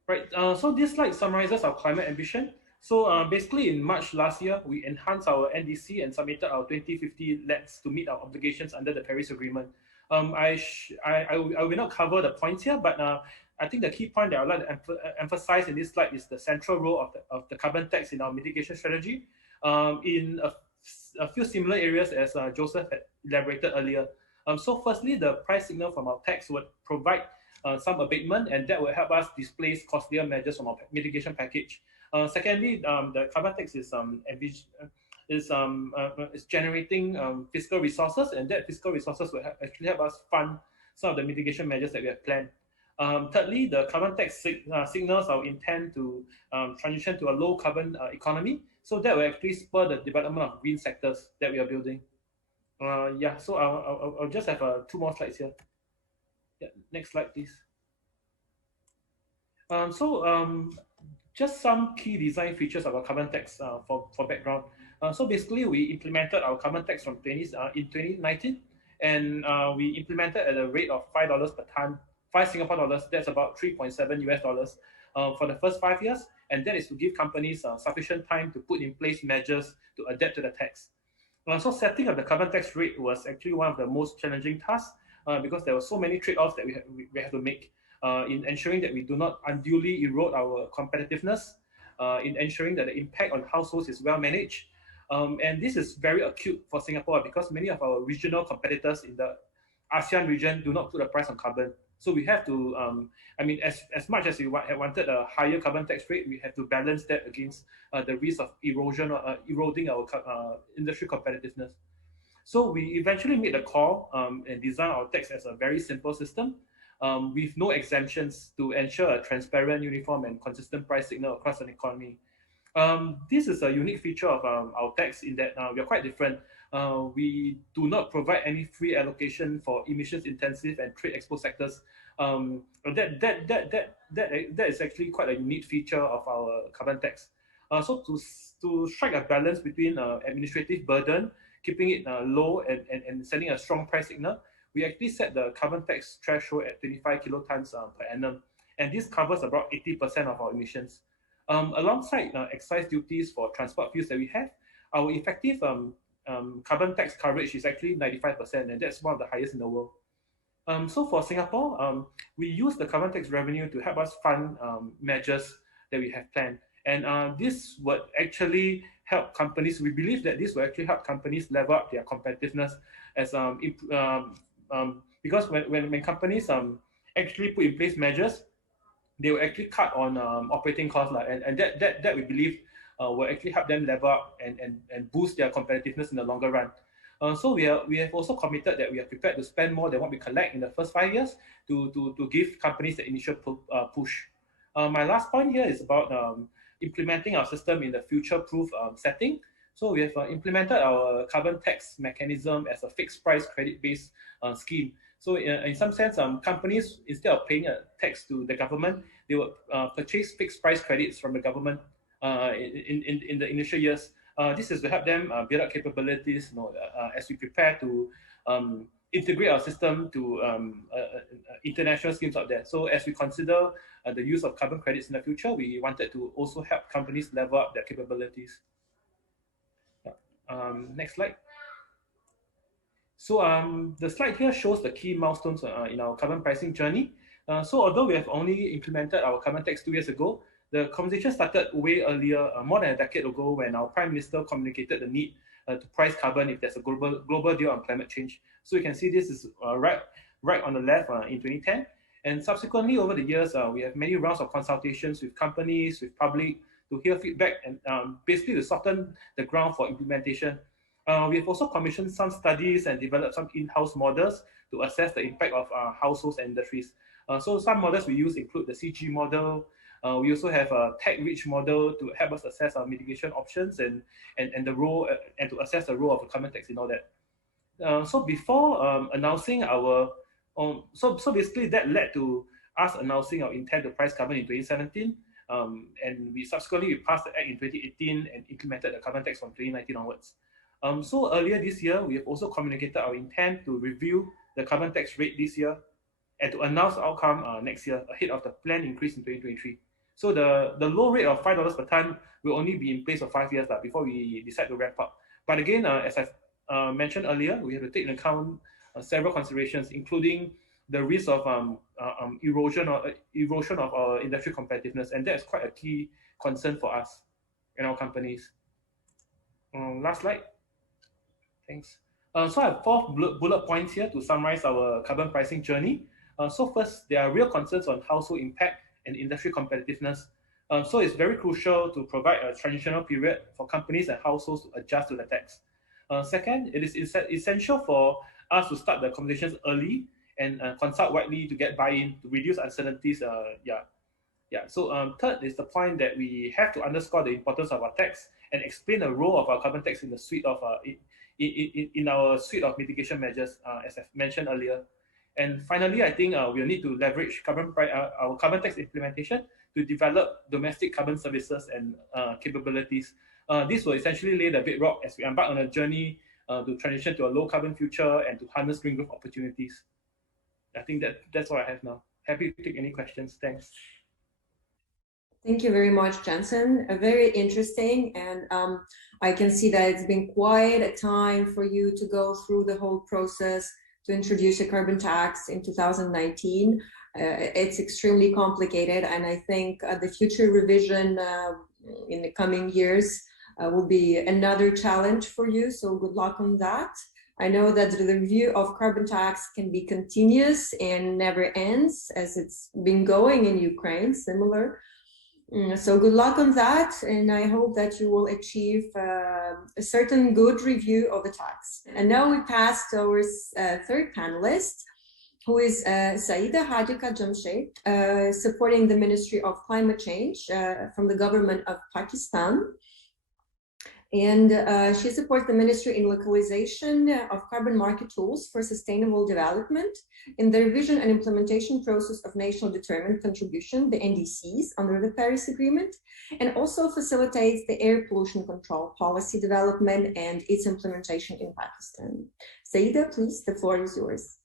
Right, so this slide summarizes our climate ambition. So basically in March last year, we enhanced our NDC and submitted our 2050 LETs to meet our obligations under the Paris Agreement. I will not cover the points here, but I think the key point that I'd like to emphasize in this slide is the central role of the carbon tax in our mitigation strategy in a few similar areas as Joseph had elaborated earlier. So firstly, the price signal from our tax would provide some abatement, and that will help us displace costlier measures from our mitigation package. Secondly, the carbon tax is generating fiscal resources, and that fiscal resources will actually help us fund some of the mitigation measures that we have planned. Thirdly, the carbon tax signals our intent to transition to a low carbon economy. So that will actually spur the development of green sectors that we are building. Yeah, so I'll just have 2 more slides here. Yeah, next slide, please. Just some key design features of our carbon tax for background. So basically, we implemented our carbon tax in 2019, and we implemented at a rate of $5 per ton, 5 Singapore dollars. That's about $3.7 US for the first 5 years, and that is to give companies sufficient time to put in place measures to adapt to the tax. So setting up the carbon tax rate was actually one of the most challenging tasks because there were so many trade-offs that we have to make in ensuring that we do not unduly erode our competitiveness, in ensuring that the impact on households is well managed. And this is very acute for Singapore because many of our regional competitors in the ASEAN region do not put a price on carbon. So we have to, as much as we wanted a higher carbon tax rate, we have to balance that against the risk of erosion or eroding our industry competitiveness. So we eventually made the call and designed our tax as a very simple system with no exemptions to ensure a transparent, uniform, and consistent price signal across an economy. This is a unique feature of our tax in that we are quite different. We do not provide any free allocation for emissions intensive and trade exposed sectors. That is actually quite a unique feature of our carbon tax. So to strike a balance between administrative burden, keeping it low and sending a strong price signal, we actually set the carbon tax threshold at 25 kilotons per annum. and this covers about 80% of our emissions. Alongside excise duties for transport fuels that we have, our effective carbon tax coverage is actually 95%, and that's one of the highest in the world. So for Singapore, we use the carbon tax revenue to help us fund measures that we have planned. And this would actually help companies. We believe that this will actually help companies level up their competitiveness as because when companies actually put in place measures, they will actually cut on operating costs, and that we believe will actually help them level up and boost their competitiveness in the longer run. So we have also committed that we are prepared to spend more than what we collect in the first 5 years to give companies the initial push. My last point here is about implementing our system in the future-proof setting. So we have implemented our carbon tax mechanism as a fixed price credit-based scheme. So in some sense, companies, instead of paying a tax to the government, they will purchase fixed price credits from the government in the initial years. This is to help them build up capabilities, as we prepare to integrate our system to international schemes out there. So as we consider the use of carbon credits in the future, we wanted to also help companies level up their capabilities. Next slide. So the slide here shows the key milestones in our carbon pricing journey. So although we have only implemented our carbon tax 2 years ago, the conversation started way earlier, more than a decade ago, when our Prime Minister communicated the need to price carbon if there's a global deal on climate change. So you can see this is right on the left in 2010. And subsequently, over the years, we have many rounds of consultations with companies, with public, to hear feedback and basically to soften the ground for implementation. We have also commissioned some studies and developed some in-house models to assess the impact of households and industries. So some models we use include the CG model. We also have a tech-rich model to help us assess our mitigation options and the role and to assess the role of the carbon tax in all that. So before announcing our so basically that led to us announcing our intent to price carbon in 2017, and we subsequently passed the act in 2018 and implemented the carbon tax from 2019 onwards. So earlier this year, we have also communicated our intent to review the carbon tax rate this year and to announce the outcome next year ahead of the planned increase in 2023. So the low rate of $5 per ton will only be in place for 5 years before we decide to ramp up. But again, as I've mentioned earlier, we have to take into account several considerations, including the risk of erosion of our industry competitiveness, and that's quite a key concern for us and our companies. Last slide. Thanks. So I have 4 bullet points here to summarize our carbon pricing journey. So first, there are real concerns on household impact and industry competitiveness. So it's very crucial to provide a transitional period for companies and households to adjust to the tax. Second, it is essential for us to start the conversations early and consult widely to get buy-in to reduce uncertainties. So third is the point that we have to underscore the importance of our tax and explain the role of our carbon tax in the suite of in our suite of mitigation measures, as I've mentioned earlier. And finally, I think we'll need to leverage our carbon tax implementation to develop domestic carbon services and capabilities. This will essentially lay the bedrock as we embark on a journey to transition to a low carbon future and to harness green growth opportunities. I think that's what I have now. Happy to take any questions. Thanks. Thank you very much, Jensen. Very interesting, and I can see that it's been quite a time for you to go through the whole process to introduce a carbon tax in 2019. It's extremely complicated, and I think the future revision in the coming years will be another challenge for you, so good luck on that. I know that the review of carbon tax can be continuous and never ends, as it's been going in Ukraine, similar. So good luck on that, and I hope that you will achieve a certain good review of the tax. And now we pass to our third panelist, who is Saida Hadika Jamshed, supporting the Ministry of Climate Change from the government of Pakistan. And she supports the ministry in localization of carbon market tools for sustainable development in the revision and implementation process of national determined contribution, the NDCs, under the Paris Agreement, and also facilitates the air pollution control policy development and its implementation in Pakistan. Saida, please, the floor is yours.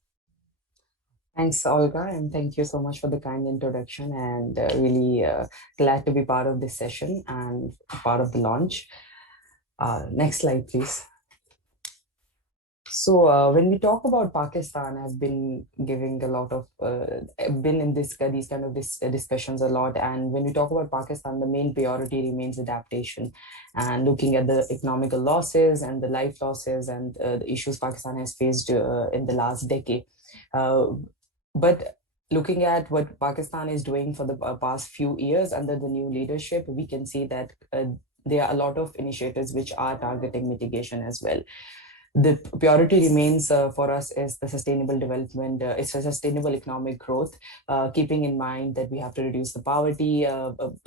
Thanks, Olga, and thank you so much for the kind introduction, and really glad to be part of this session and part of the launch. Next slide, please. So when we talk about Pakistan, I've been giving a lot of, been in these kind of discussions a lot. And when we talk about Pakistan, the main priority remains adaptation and looking at the economical losses and the life losses and the issues Pakistan has faced in the last decade. But looking at what Pakistan is doing for the past few years under the new leadership, we can see that there are a lot of initiatives which are targeting mitigation as well. The priority remains for us is the sustainable development, it's a sustainable economic growth, keeping in mind that we have to reduce the poverty,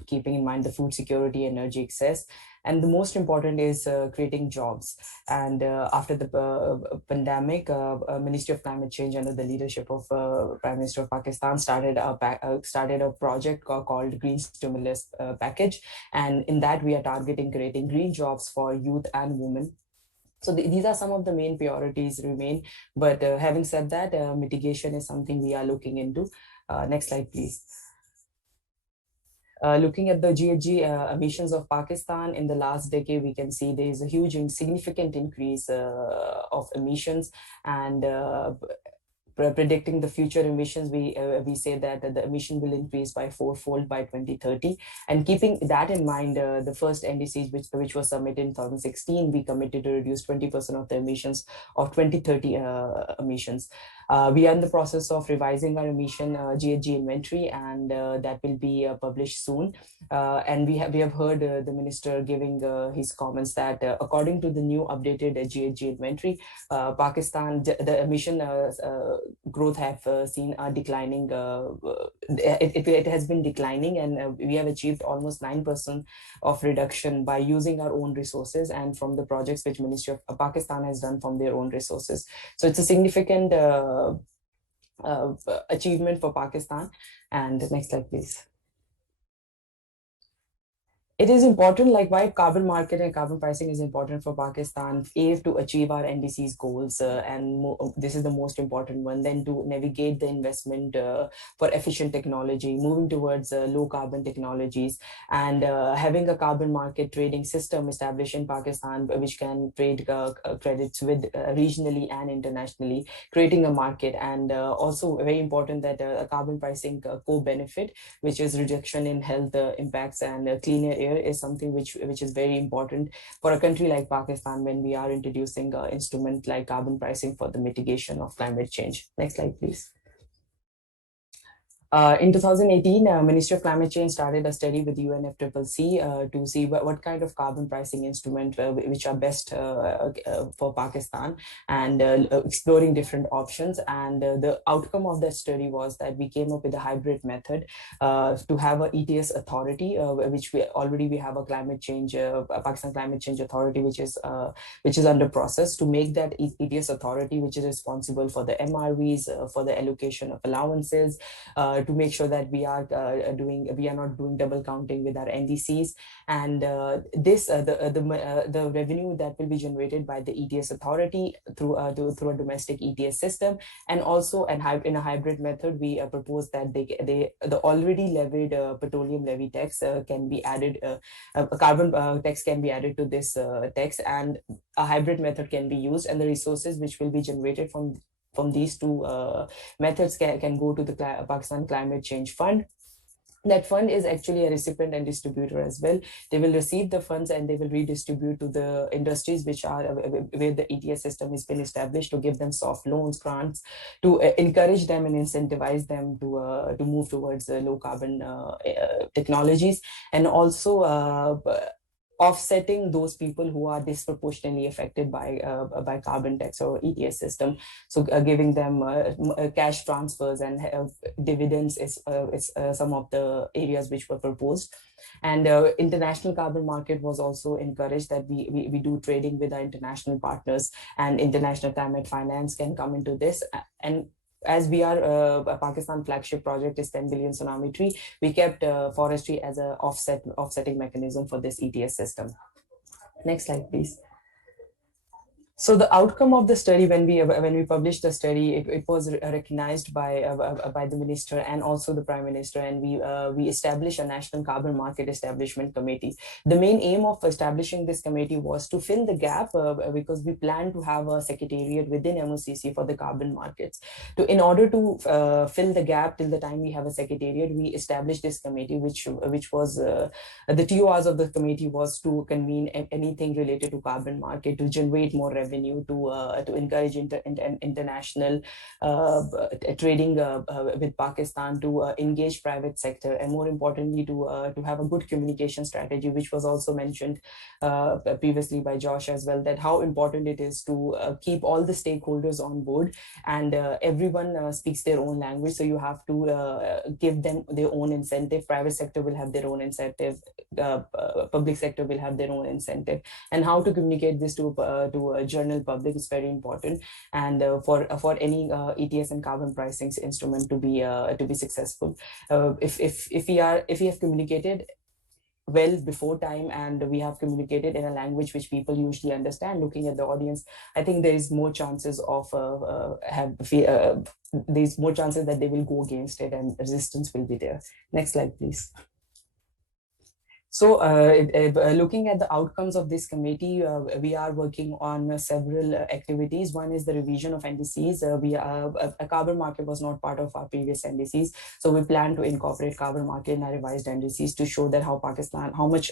keeping in mind the food security, energy access. And the most important is creating jobs. And after the pandemic, Ministry of Climate Change under the leadership of Prime Minister of Pakistan started a project called Green Stimulus Package. And in that, we are targeting creating green jobs for youth and women. So these are some of the main priorities remain. But having said that, mitigation is something we are looking into. Next slide, please. Looking at the GHG emissions of Pakistan in the last decade, we can see there is a huge and significant increase of emissions, and predicting the future emissions, we say that the emission will increase by fourfold by 2030. And keeping that in mind, the first NDCs which was submitted in 2016, we committed to reduce 20% of the emissions of 2030 emissions. We are in the process of revising our emission GHG inventory, and that will be published soon. And we have heard the minister giving his comments that according to the new updated GHG inventory, Pakistan, the emission growth have seen a declining, it has been declining, and we have achieved almost 9% of reduction by using our own resources and from the projects which Ministry of Pakistan has done from their own resources. So it's a significant achievement for Pakistan. And next slide, please. It is important, like why carbon market and carbon pricing is important for Pakistan, to achieve our NDCs goals, and this is the most important one, then to navigate the investment for efficient technology, moving towards low carbon technologies, and having a carbon market trading system established in Pakistan, which can trade credits with regionally and internationally, creating a market. And also very important that a carbon pricing co-benefit, which is reduction in health impacts and cleaner air, is something which is very important for a country like Pakistan when we are introducing an instrument like carbon pricing for the mitigation of climate change. Next slide, please. In 2018, Ministry of Climate Change started a study with UNFCCC to see what kind of carbon pricing instrument which are best for Pakistan, and exploring different options. And the outcome of that study was that we came up with a hybrid method to have an ETS authority, which we have a climate change, Pakistan Climate Change Authority, which is under process to make that ETS authority, which is responsible for the MRVs, for the allocation of allowances, to make sure that we are not doing double counting with our NDCs. And the revenue that will be generated by the ETS authority through a domestic ETS system, and also in a hybrid method, we propose that the already levied petroleum levy tax can be added, a carbon tax can be added to this tax, and a hybrid method can be used, and the resources which will be generated from these two methods can go to the Pakistan Climate Change Fund. That fund is actually a recipient and distributor as well. They will receive the funds and they will redistribute to the industries which are where the ETS system has been established, to give them soft loans, grants, to encourage them and incentivize them to move towards low carbon technologies, and also offsetting those people who are disproportionately affected by carbon tax or ETS system. So giving them cash transfers and dividends is some of the areas which were proposed. And international carbon market was also encouraged, that we do trading with our international partners, and international climate finance can come into this. And as we are a Pakistan flagship project is 10 billion tsunami tree, we kept forestry as an offsetting mechanism for this ETS system. Next slide, please. So the outcome of the study, when we published the study, it was recognized by the minister and also the prime minister, and we established a national carbon market establishment committee. The main aim of establishing this committee was to fill the gap because we plan to have a secretariat within MOCC for the carbon markets. In order to fill the gap till the time we have a secretariat, we established this committee, which was the TORs of the committee was to convene anything related to carbon market, to generate more revenue, to encourage international trading with Pakistan, to engage private sector, and more importantly to have a good communication strategy, which was also mentioned previously by Josh as well, that how important it is to keep all the stakeholders on board, and everyone speaks their own language, so you have to give them their own incentive. Private sector will have their own incentive, public sector will have their own incentive, and how to communicate this to a general public is very important, and for any ETS and carbon pricing instrument to be successful, if we have communicated well before time, and we have communicated in a language which people usually understand, looking at the audience, I think there is more chances of there's more chances that they will go against it and resistance will be there. Next slide, please. So looking at the outcomes of this committee, we are working on several activities. One is the revision of NDCs. A carbon market was not part of our previous NDCs. So we plan to incorporate carbon market in our revised NDCs to show that how much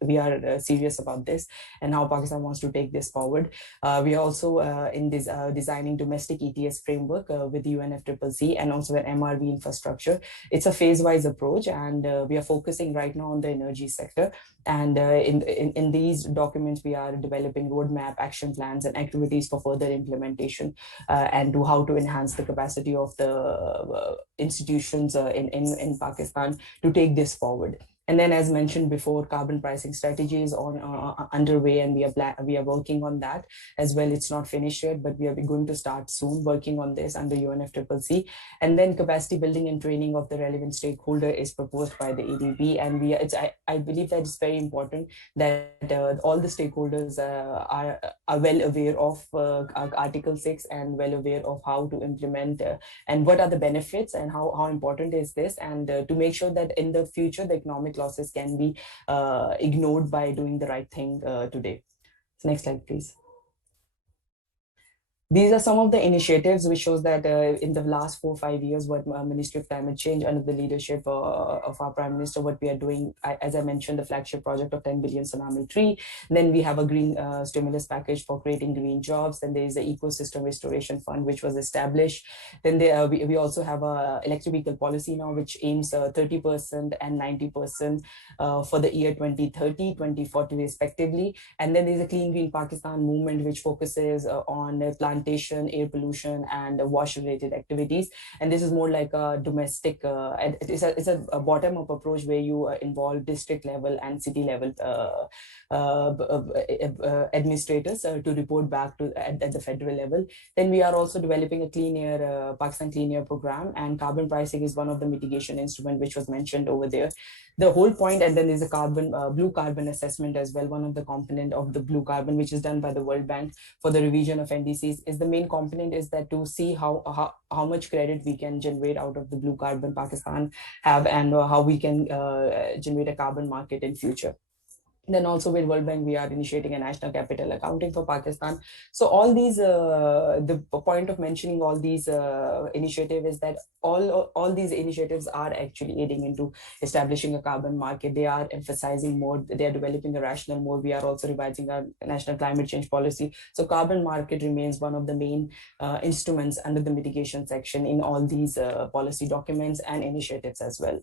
we are serious about this and how Pakistan wants to take this forward. We are also in this designing domestic ETS framework with UNFCCC and also an MRV infrastructure. It's a phase-wise approach, and we are focusing right now on the energy sector, and in these documents we are developing roadmap, action plans, and activities for further implementation, and to how to enhance the capacity of the institutions in Pakistan to take this forward. And then, as mentioned before, carbon pricing strategy is underway, and we are working on that as well. It's not finished yet, but we are going to start soon working on this under UNFCCC. And then capacity building and training of the relevant stakeholder is proposed by the ADB, and I believe that it's very important that all the stakeholders are well aware of Article 6 and well aware of how to implement and what are the benefits and how important is this, and to make sure that in the future the economic losses can be ignored by doing the right thing today. So next slide, please. These are some of the initiatives which shows that in the last 4 or 5 years, what Ministry of Climate Change under the leadership of our Prime Minister, what we are doing, as I mentioned, the flagship project of 10 billion tsunami tree. Then we have a green stimulus package for creating green jobs. Then there is the ecosystem restoration fund, which was established. Then we also have a electric vehicle policy now, which aims 30% and 90% for the year 2030, 2040 respectively. And then there's a Clean Green Pakistan movement, which focuses on plantation, air pollution, and wash-related activities. And this is more like a domestic, it's a bottom-up approach where you involve district level and city level administrators to report back to at the federal level. Then we are also developing a clean air, Pakistan Clean Air program, and carbon pricing is one of the mitigation instrument which was mentioned over there. The whole point, and then there's a blue carbon assessment as well, one of the component of the blue carbon, which is done by the World Bank for the revision of NDCs. Is the main component is that to see how much credit we can generate out of the blue carbon Pakistan have, and how we can generate a carbon market in future. Then also with World Bank, we are initiating a national capital accounting for Pakistan. So all these, the point of mentioning all these initiatives is that all these initiatives are actually aiding into establishing a carbon market. They are emphasizing more, they are developing a rational mode. We are also revising our national climate change policy. So carbon market remains one of the main instruments under the mitigation section in all these policy documents and initiatives as well.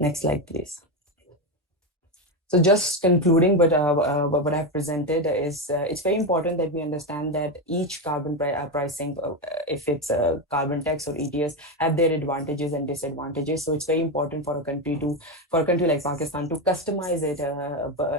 Next slide, please. So just concluding what I've presented is it's very important that we understand that each carbon pricing, if it's a carbon tax or ETS, have their advantages and disadvantages. So it's very important for a country like Pakistan to customize it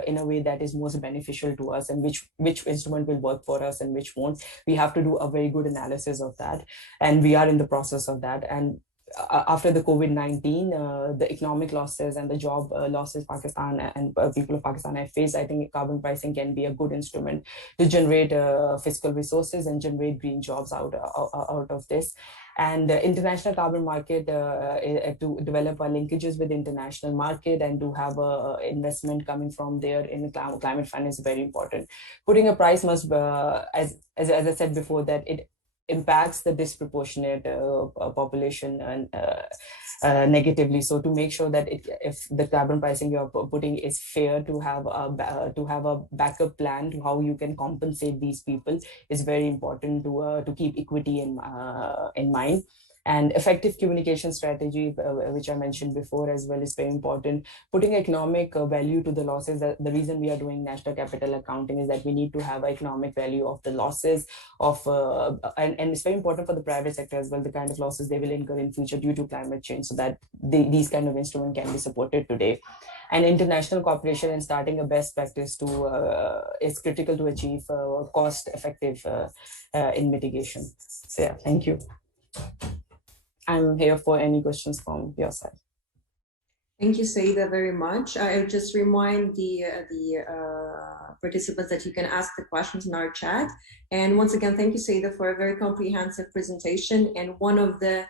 in a way that is most beneficial to us, and which instrument will work for us and which won't. We have to do a very good analysis of that, and we are in the process of that. And after the COVID-19, the economic losses and the job losses Pakistan and people of Pakistan have faced, I think carbon pricing can be a good instrument to generate fiscal resources and generate green jobs out of this. And the international carbon market, to develop our linkages with the international market and to have investment coming from there in the climate fund is very important. Putting a price must, as I said before, that it impacts the disproportionate population and negatively. So to make sure that if the carbon pricing you are putting is fair, to have a backup plan to how you can compensate these people is very important to keep equity in mind. And effective communication strategy, which I mentioned before as well, is very important. Putting economic value to the losses. The reason we are doing national capital accounting is that we need to have economic value of the losses of, and it's very important for the private sector as well, the kind of losses they will incur in future due to climate change, so that these kind of instruments can be supported today. And international cooperation and starting a best practice is critical to achieve cost effective in mitigation. So yeah, thank you. I'm here for any questions from your side. Thank you, Saida, very much. I just remind the participants that you can ask the questions in our chat. And once again, thank you, Saida, for a very comprehensive presentation. And one of the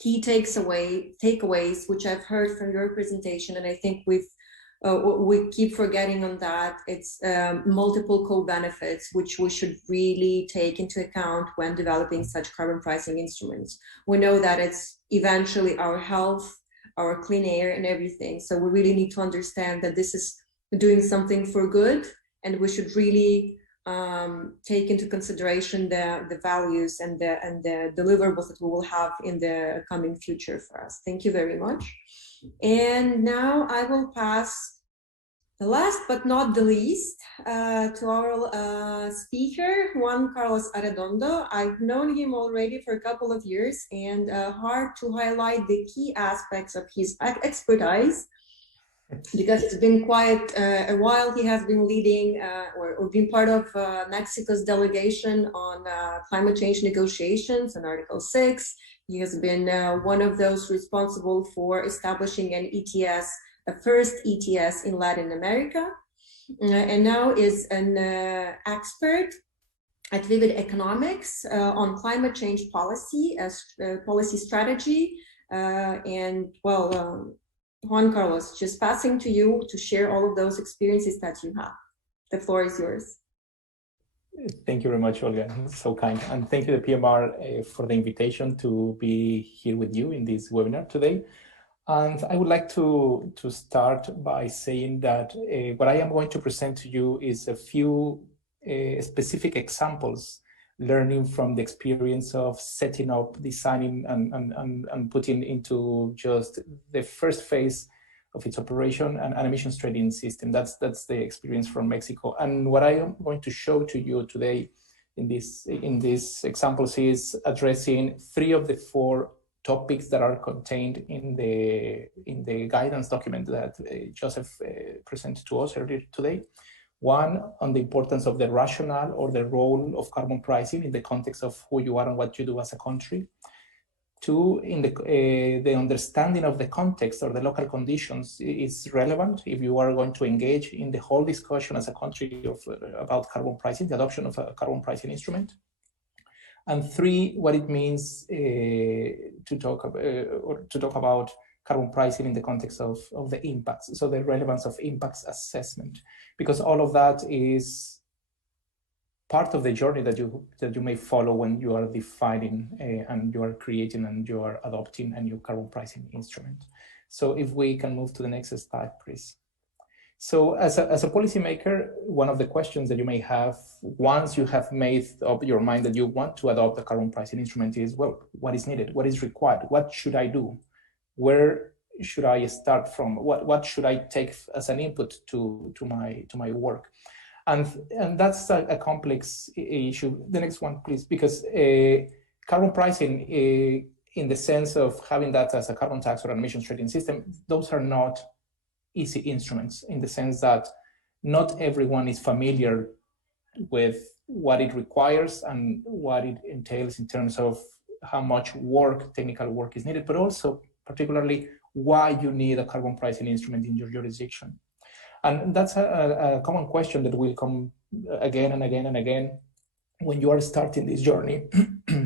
key takeaways, which I've heard from your presentation, and I think we keep forgetting on that, it's multiple co-benefits, which we should really take into account when developing such carbon pricing instruments. We know that it's eventually our health, our clean air and everything. So we really need to understand that this is doing something for good, and we should really take into consideration the values and the deliverables that we will have in the coming future for us. Thank you very much. And now I will pass the last but not the least to our speaker, Juan Carlos Arredondo. I've known him already for a couple of years, and hard to highlight the key aspects of his expertise, because it's been quite a while. He has been leading or been part of Mexico's delegation on climate change negotiations on Article 6. He has been one of those responsible for establishing an ETS, a first ETS in Latin America, and now is an expert at Vivid Economics on climate change policy as policy strategy. And well, Juan Carlos, just passing to you to share all of those experiences that you have. The floor is yours. Thank you very much, Olga. So kind. And thank you to PMR for the invitation to be here with you in this webinar today. And I would like to start by saying that what I am going to present to you is a few specific examples, learning from the experience of setting up, designing, and putting into just the first phase of its operation an emissions trading system. That's the experience from Mexico. And what I am going to show to you today in these examples is addressing 3 of the 4 topics that are contained in the guidance document that Joseph presented to us earlier today. 1, on the importance of the rationale or the role of carbon pricing in the context of who you are and what you do as a country. 2, in the understanding of the context or the local conditions is relevant if you are going to engage in the whole discussion as a country about carbon pricing, the adoption of a carbon pricing instrument. And 3, what it means to talk about carbon pricing in the context of the impacts, so the relevance of impacts assessment, because all of that is part of the journey that you may follow when you are defining and you are creating and you are adopting a new carbon pricing instrument. So if we can move to the next slide, please. So as a policymaker, one of the questions that you may have once you have made up your mind that you want to adopt a carbon pricing instrument is, well, what is needed? What is required? What should I do? Where should I start from? What should I take as an input to my work? And that's a complex issue. The next one, please, because carbon pricing, in the sense of having that as a carbon tax or an emissions trading system, those are not easy instruments, in the sense that not everyone is familiar with what it requires and what it entails in terms of how much work, technical work is needed, but also particularly why you need a carbon pricing instrument in your jurisdiction. And that's a common question that will come again and again and again when you are starting this journey,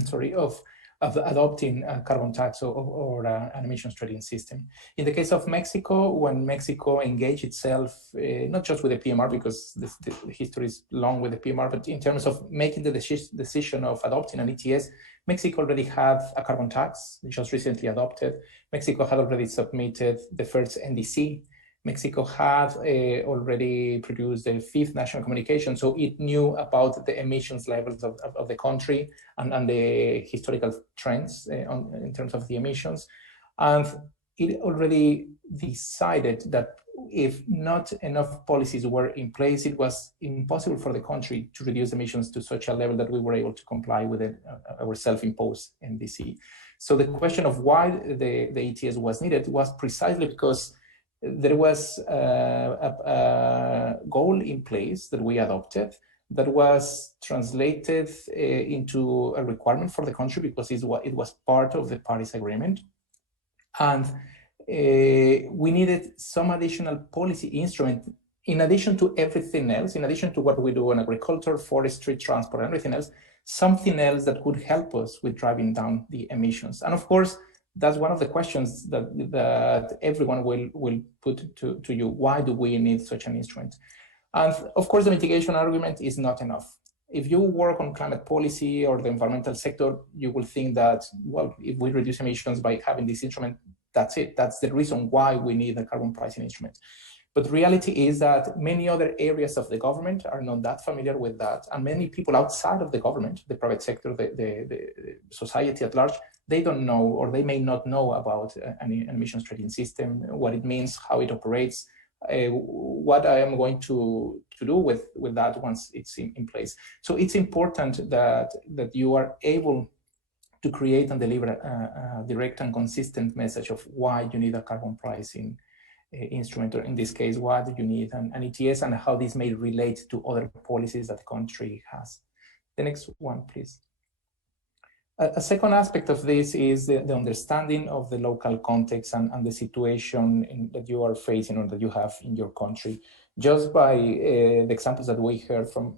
sorry, of adopting a carbon tax or an emissions trading system. In the case of Mexico, when Mexico engaged itself, not just with the PMR, because the history is long with the PMR, but in terms of making the decision of adopting an ETS, Mexico already had a carbon tax, just recently adopted. Mexico had already submitted the first NDC. Mexico had already produced the 5th national communication, so it knew about the emissions levels of the country and the historical trends in terms of the emissions. And it already decided that if not enough policies were in place, it was impossible for the country to reduce emissions to such a level that we were able to comply with our self-imposed NDC. So the question of why the ETS was needed was precisely because there was a goal in place that we adopted that was translated into a requirement for the country because it was part of the Paris Agreement. And we needed some additional policy instrument in addition to everything else, in addition to what we do in agriculture, forestry, transport, and everything else, something else that could help us with driving down the emissions. And of course, that's one of the questions that everyone will put to you. Why do we need such an instrument? And of course, the mitigation argument is not enough. If you work on climate policy or the environmental sector, you will think that, well, if we reduce emissions by having this instrument, that's it. That's the reason why we need a carbon pricing instrument. But the reality is that many other areas of the government are not that familiar with that. And many people outside of the government, the private sector, the society at large, they don't know, or they may not know about an emissions trading system, what it means, how it operates, what I am going to do with that once it's in place. So it's important that you are able to create and deliver a direct and consistent message of why you need a carbon pricing instrument, or in this case, why do you need an ETS, and how this may relate to other policies that the country has. The next one, please. A second aspect of this is the understanding of the local context and the situation that you are facing or that you have in your country. Just by the examples that we heard from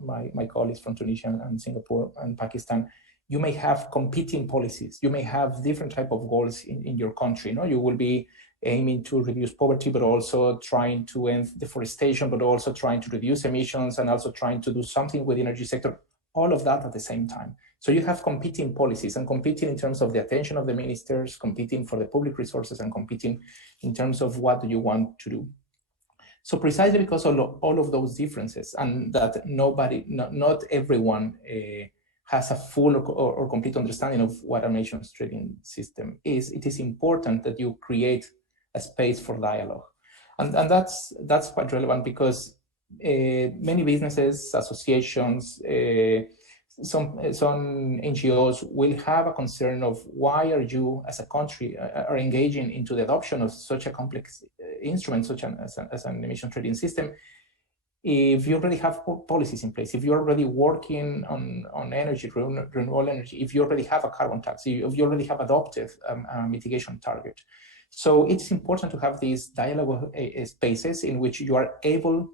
my colleagues from Tunisia and Singapore and Pakistan, you may have competing policies. You may have different type of goals in your country. You will be aiming to reduce poverty, but also trying to end deforestation, but also trying to reduce emissions and also trying to do something with the energy sector, all of that at the same time. So you have competing policies and competing in terms of the attention of the ministers, competing for the public resources, and competing in terms of what do you want to do. So precisely because of all of those differences, and that not everyone has a full or complete understanding of what an emissions trading system is, it is important that you create a space for dialogue. And that's quite relevant because many businesses, associations, some NGOs will have a concern of why are you as a country are engaging into the adoption of such a complex instrument, such as an emission trading system, if you already have policies in place, if you're already working on energy, renewable energy, if you already have a carbon tax, if you already have adopted a mitigation target. So it's important to have these dialogue spaces in which you are able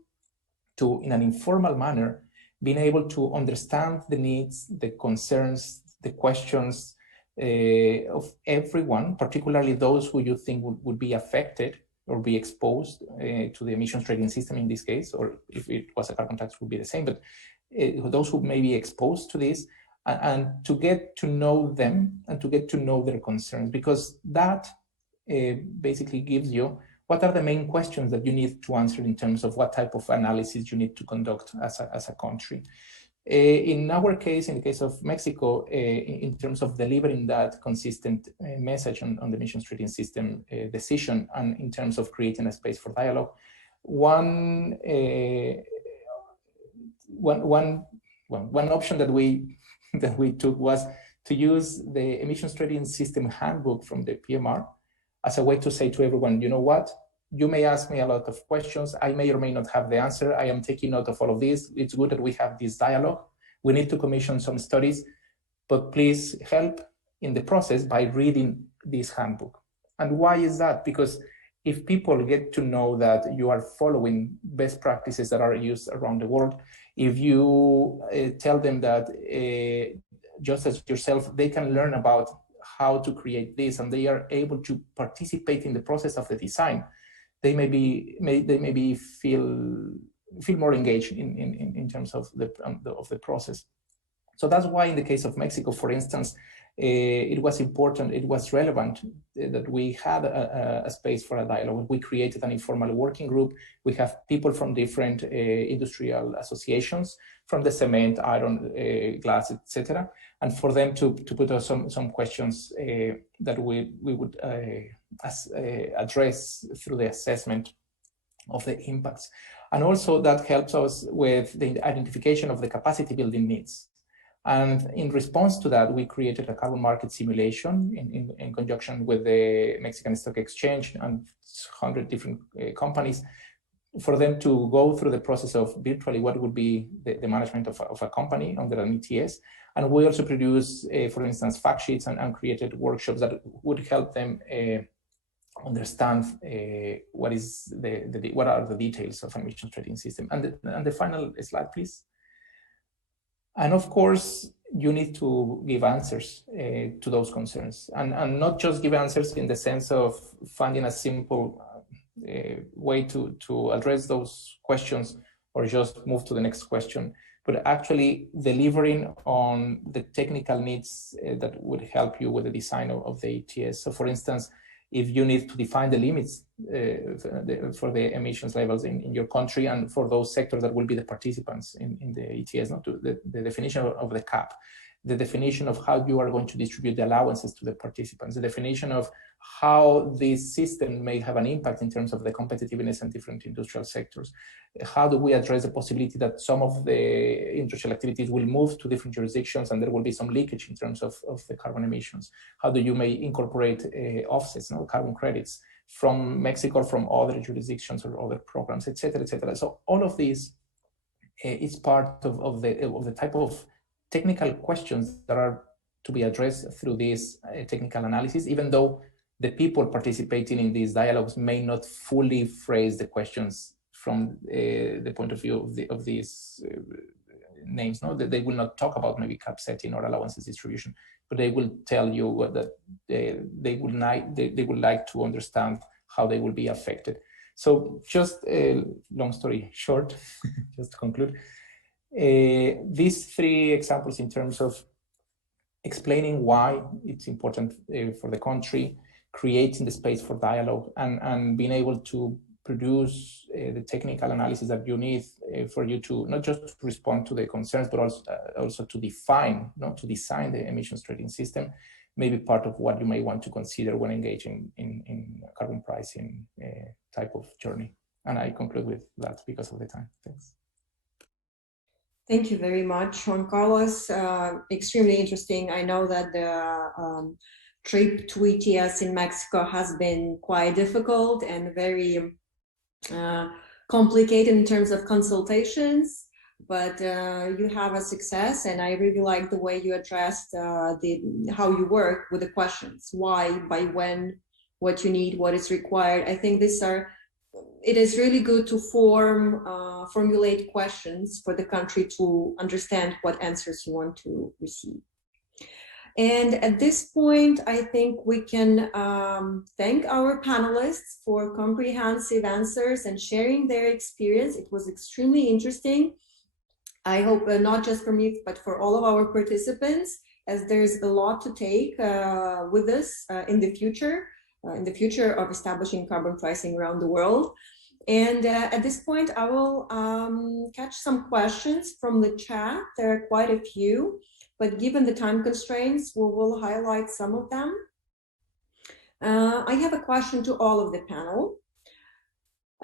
to, in an informal manner, being able to understand the needs, the concerns, the questions of everyone, particularly those who you think would be affected or be exposed to the emissions trading system in this case, or if it was a carbon tax would be the same, but those who may be exposed to this, and to get to know them and to get to know their concerns, because that basically gives you what are the main questions that you need to answer in terms of what type of analysis you need to conduct as a country. In our case, in the case of Mexico, in terms of delivering that consistent message on the emissions trading system decision, and in terms of creating a space for dialogue, one option that we took was to use the emissions trading system handbook from the PMR as a way to say to everyone, you know what? You may ask me a lot of questions. I may or may not have the answer. I am taking note of all of this. It's good that we have this dialogue. We need to commission some studies, but please help in the process by reading this handbook. And why is that? Because if people get to know that you are following best practices that are used around the world, if you tell them that just as yourself, they can learn about how to create this and they are able to participate in the process of the design, they maybe feel more engaged in terms of the process. So that's why in the case of Mexico, for instance, it was important, it was relevant that we had a space for a dialogue. We created an informal working group. We have people from different industrial associations, from the cement, iron, glass, etc., and for them to put us some questions that we would address through the assessment of the impacts. And also that helps us with the identification of the capacity building needs. And in response to that, we created a carbon market simulation in conjunction with the Mexican Stock Exchange and 100 different companies for them to go through the process of virtually what would be the management of a company under an ETS. And we also produce, for instance, fact sheets and created workshops that would help them understand what are the details of an emissions trading system. And the final slide, please. And of course, you need to give answers to those concerns, and not just give answers in the sense of finding a simple way to address those questions or just move to the next question, but actually delivering on the technical needs that would help you with the design of the ETS. So for instance, if you need to define the limits for the emissions levels in your country and for those sectors that will be the participants in the ETS, not the definition of the cap, the definition of how you are going to distribute the allowances to the participants, the definition of how this system may have an impact in terms of the competitiveness in different industrial sectors. How do we address the possibility that some of the industrial activities will move to different jurisdictions and there will be some leakage in terms of the carbon emissions? How do you may incorporate offsets, carbon credits from Mexico, from other jurisdictions or other programs, et cetera, et cetera. So all of these is part of the type of technical questions that are to be addressed through this technical analysis, even though the people participating in these dialogues may not fully phrase the questions from the point of view of these names. No, they will not talk about maybe cap setting or allowances distribution, but they will tell you that they would like to understand how they will be affected. So just long story short, just to conclude, these three examples in terms of explaining why it's important for the country, creating the space for dialogue, and being able to produce the technical analysis that you need for you to not just respond to the concerns, but also to define, to design the emissions trading system, maybe part of what you may want to consider when engaging in carbon pricing type of journey. And I conclude with that because of the time. Thanks. Thank you very much, Juan Carlos. Extremely interesting. I know that the trip to ETS in Mexico has been quite difficult and very complicated in terms of consultations, but you have a success, and I really like the way you addressed how you work with the questions: why, by when, what you need, what is required. I think it is really good to formulate questions for the country to understand what answers you want to receive. And at this point, I think we can thank our panelists for comprehensive answers and sharing their experience. It was extremely interesting. I hope not just for me, but for all of our participants, as there's a lot to take with us in the future of establishing carbon pricing around the world. And at this point, I will catch some questions from the chat. There are quite a few, but given the time constraints, we will highlight some of them. I have a question to all of the panel.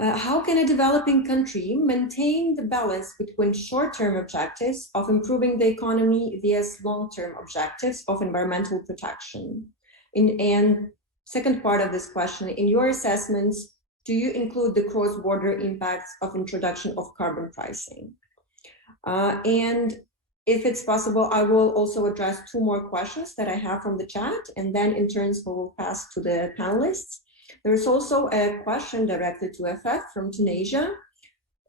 How can a developing country maintain the balance between short-term objectives of improving the economy via long-term objectives of environmental protection? And second part of this question, in your assessments, do you include the cross-border impacts of introduction of carbon pricing? And if it's possible, I will also address 2 more questions that I have from the chat, and then in turns we will pass to the panelists. There is also a question directed to FF from Tunisia.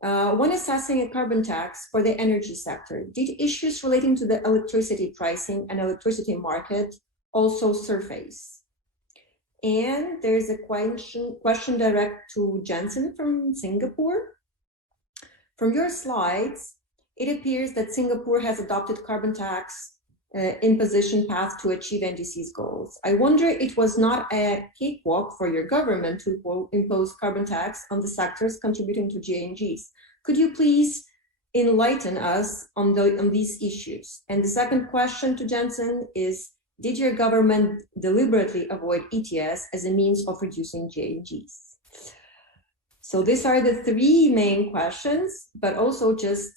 When assessing a carbon tax for the energy sector, did issues relating to the electricity pricing and electricity market also surface? And there's a question direct to Jensen from Singapore. From your slides, it appears that Singapore has adopted carbon tax imposition path to achieve NDCs goals. I wonder it was not a cakewalk for your government to impose carbon tax on the sectors contributing to GHGs. Could you please enlighten us on these issues? And the second question to Jensen is, did your government deliberately avoid ETS as a means of reducing GHGs? So these are the 3 main questions, but also just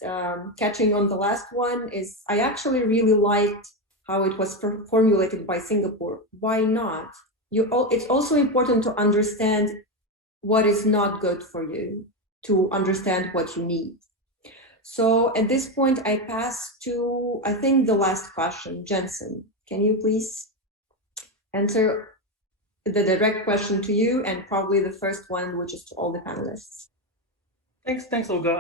catching on the last one is, I actually really liked how it was formulated by Singapore. Why not? It's also important to understand what is not good for you, to understand what you need. So at this point, I pass to, I think, the last question. Jensen, can you please answer the direct question to you, and probably the first one, which is to all the panelists. Thanks, Olga.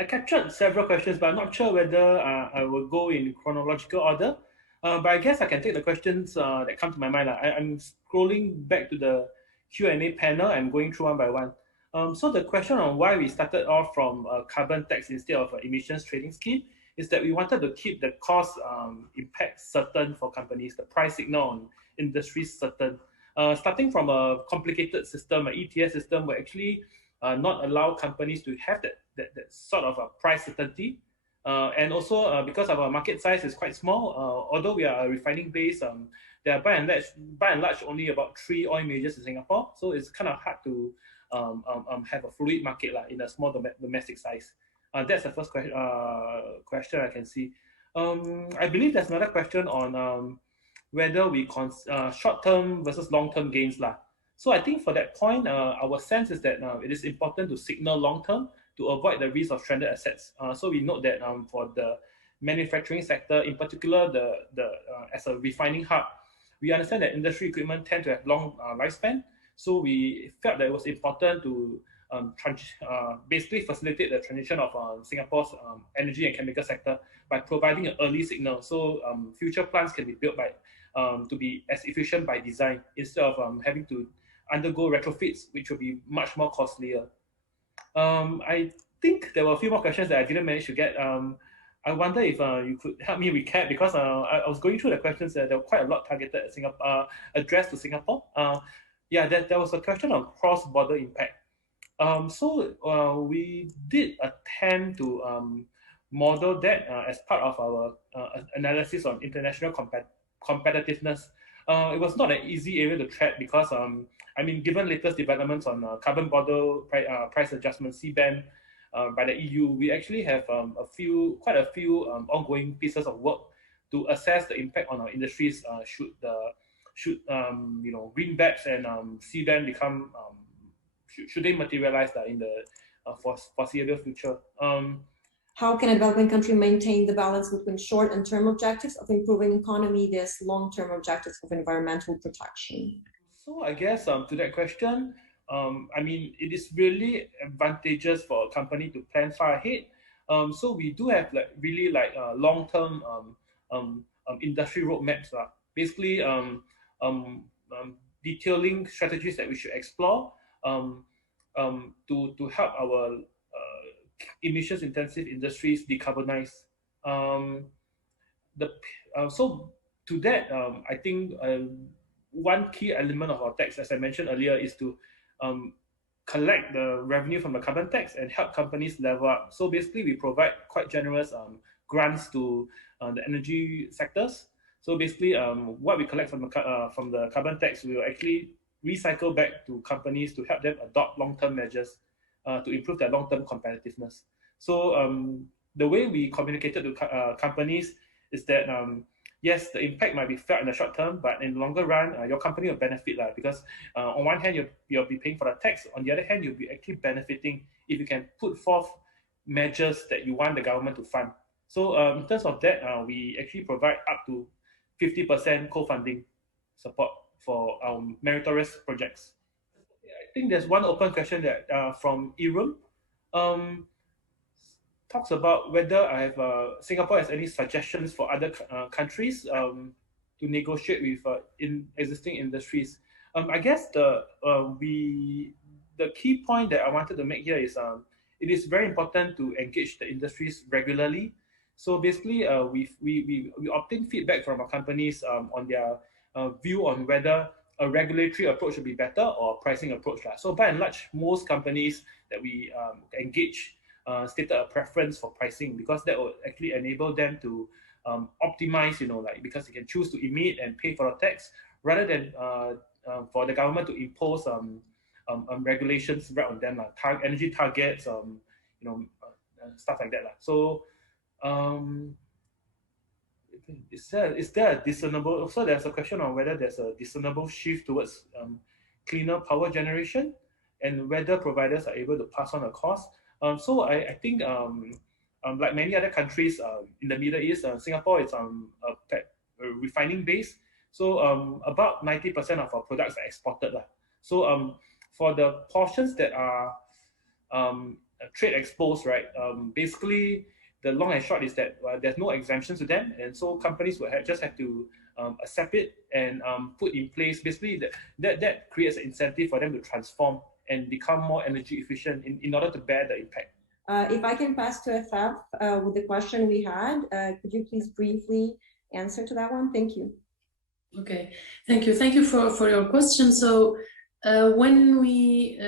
I captured several questions, but I'm not sure whether I will go in chronological order. But I guess I can take the questions that come to my mind. I'm scrolling back to the Q&A panel and going through one by one. So the question on why we started off from a carbon tax instead of an emissions trading scheme is that we wanted to keep the cost impact certain for companies, the price signal on industries certain. Starting from a complicated system, an ETS system will actually not allow companies to have that sort of a price certainty. And also because our market size is quite small, although we are a refining base, there are by and large only about 3 oil majors in Singapore. So it's kind of hard to have a fluid market in a small domestic size. That's the first question I can see. I believe there's another question on whether we short-term versus long-term gains. So I think for that point, our sense is that it is important to signal long-term to avoid the risk of stranded assets. So we note that for the manufacturing sector, in particular, as a refining hub, we understand that industry equipment tend to have long lifespan. So we felt that it was important to basically facilitate the transition of Singapore's energy and chemical sector by providing an early signal. So future plants can be built to be as efficient by design instead of having to undergo retrofits, which will be much more costlier. I think there were a few more questions that I didn't manage to get. I wonder if you could help me recap, because I was going through the questions that there were quite a lot targeted at Singapore, addressed to Singapore. Yeah, there was a question on cross-border impact. So we did attempt to model that as part of our analysis on international competitiveness. It was not an easy area to tread because, I mean, given latest developments on carbon border price adjustment, CBAM, by the EU, we actually have quite a few ongoing pieces of work to assess the impact on our industries should greenbacks and CBAM become should they materialize in the foreseeable future. How can a developing country maintain the balance between short and term objectives of improving economy versus long-term objectives of environmental protection? So I guess to that question, I mean, it is really advantageous for a company to plan far ahead. So we do have really long-term industry roadmaps, basically detailing strategies that we should explore to help our emissions intensive industries decarbonize. So to that, I think one key element of our tax, as I mentioned earlier, is to collect the revenue from the carbon tax and help companies level up. So basically, we provide quite generous grants to the energy sectors. So basically, what we collect from the carbon tax, we will actually recycle back to companies to help them adopt long-term measures to improve their long-term competitiveness. So the way we communicated to companies is that yes, the impact might be felt in the short term, but in the longer run, your company will benefit because on one hand, you'll be paying for the tax. On the other hand, you'll be actually benefiting if you can put forth measures that you want the government to fund. So in terms of that, we actually provide up to 50% co-funding support for meritorious projects. I think there's one open question that from Irum. Talks about whether Singapore has any suggestions for other countries to negotiate with in existing industries. I guess the key point that I wanted to make here is it is very important to engage the industries regularly. So basically, we obtain feedback from our companies on their view on whether a regulatory approach would be better or a pricing approach. So by and large, most companies that we engage stated a preference for pricing because that will actually enable them to optimize, because they can choose to emit and pay for the tax rather than for the government to impose regulations right on them, energy targets, stuff like that. So is there a discernible? So there's a question on whether there's a discernible shift towards cleaner power generation and whether providers are able to pass on the cost. So I think like many other countries in the Middle East, Singapore is a refining base. So about 90% of our products are exported. So for the portions that are trade exposed, right? Basically, the long and short is that there's no exemptions to them, and so companies will just have to accept it and put in place. Basically, that creates an incentive for them to transform and become more energy efficient in order to bear the impact. If I can pass to FF with the question we had, could you please briefly answer to that one? Thank you. Okay, thank you. Thank you for your question. So when we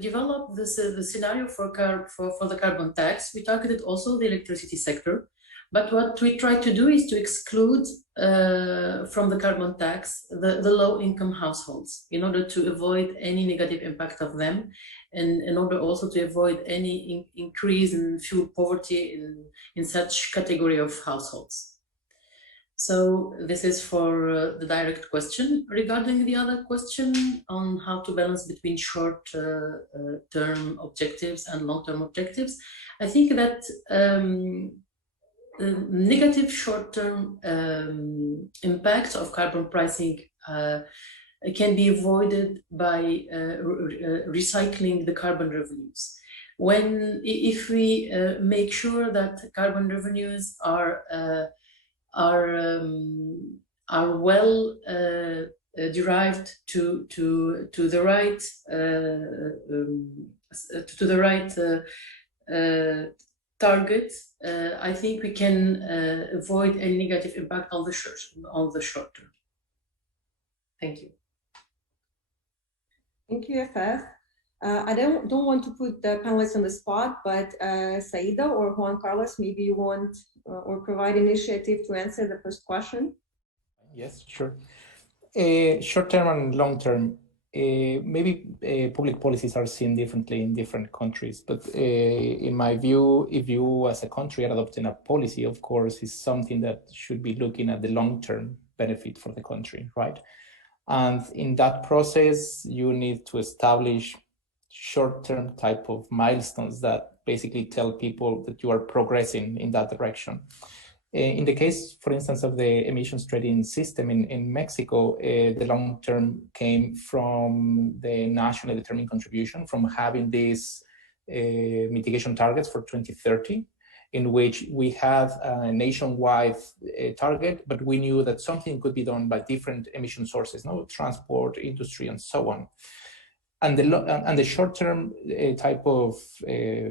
developed the scenario for the carbon tax, we targeted also the electricity sector. But what we tried to do is to exclude from the carbon tax the low-income households in order to avoid any negative impact of them, and in order also to avoid any increase in fuel poverty in such category of households. So this is for the direct question. Regarding the other question on how to balance between short-term objectives and long-term objectives, I think that negative short-term impacts of carbon pricing can be avoided by recycling the carbon revenues. If we make sure that carbon revenues are well derived to the right target, I think we can avoid any negative impact on the short term. Thank you. Thank you, FF. I don't want to put the panelists on the spot, but Saida or Juan Carlos, maybe you want or provide initiative to answer the first question. Yes, sure. Short term and long term, maybe public policies are seen differently in different countries, but in my view, if you as a country are adopting a policy, of course, is something that should be looking at the long-term benefit for the country, right? And in that process, you need to establish short-term type of milestones that basically tell people that you are progressing in that direction. In the case, for instance, of the emissions trading system in Mexico, the long term came from the nationally determined contribution, from having these mitigation targets for 2030, in which we had a nationwide target, but we knew that something could be done by different emission sources, transport, industry, and so on. And the short-term type of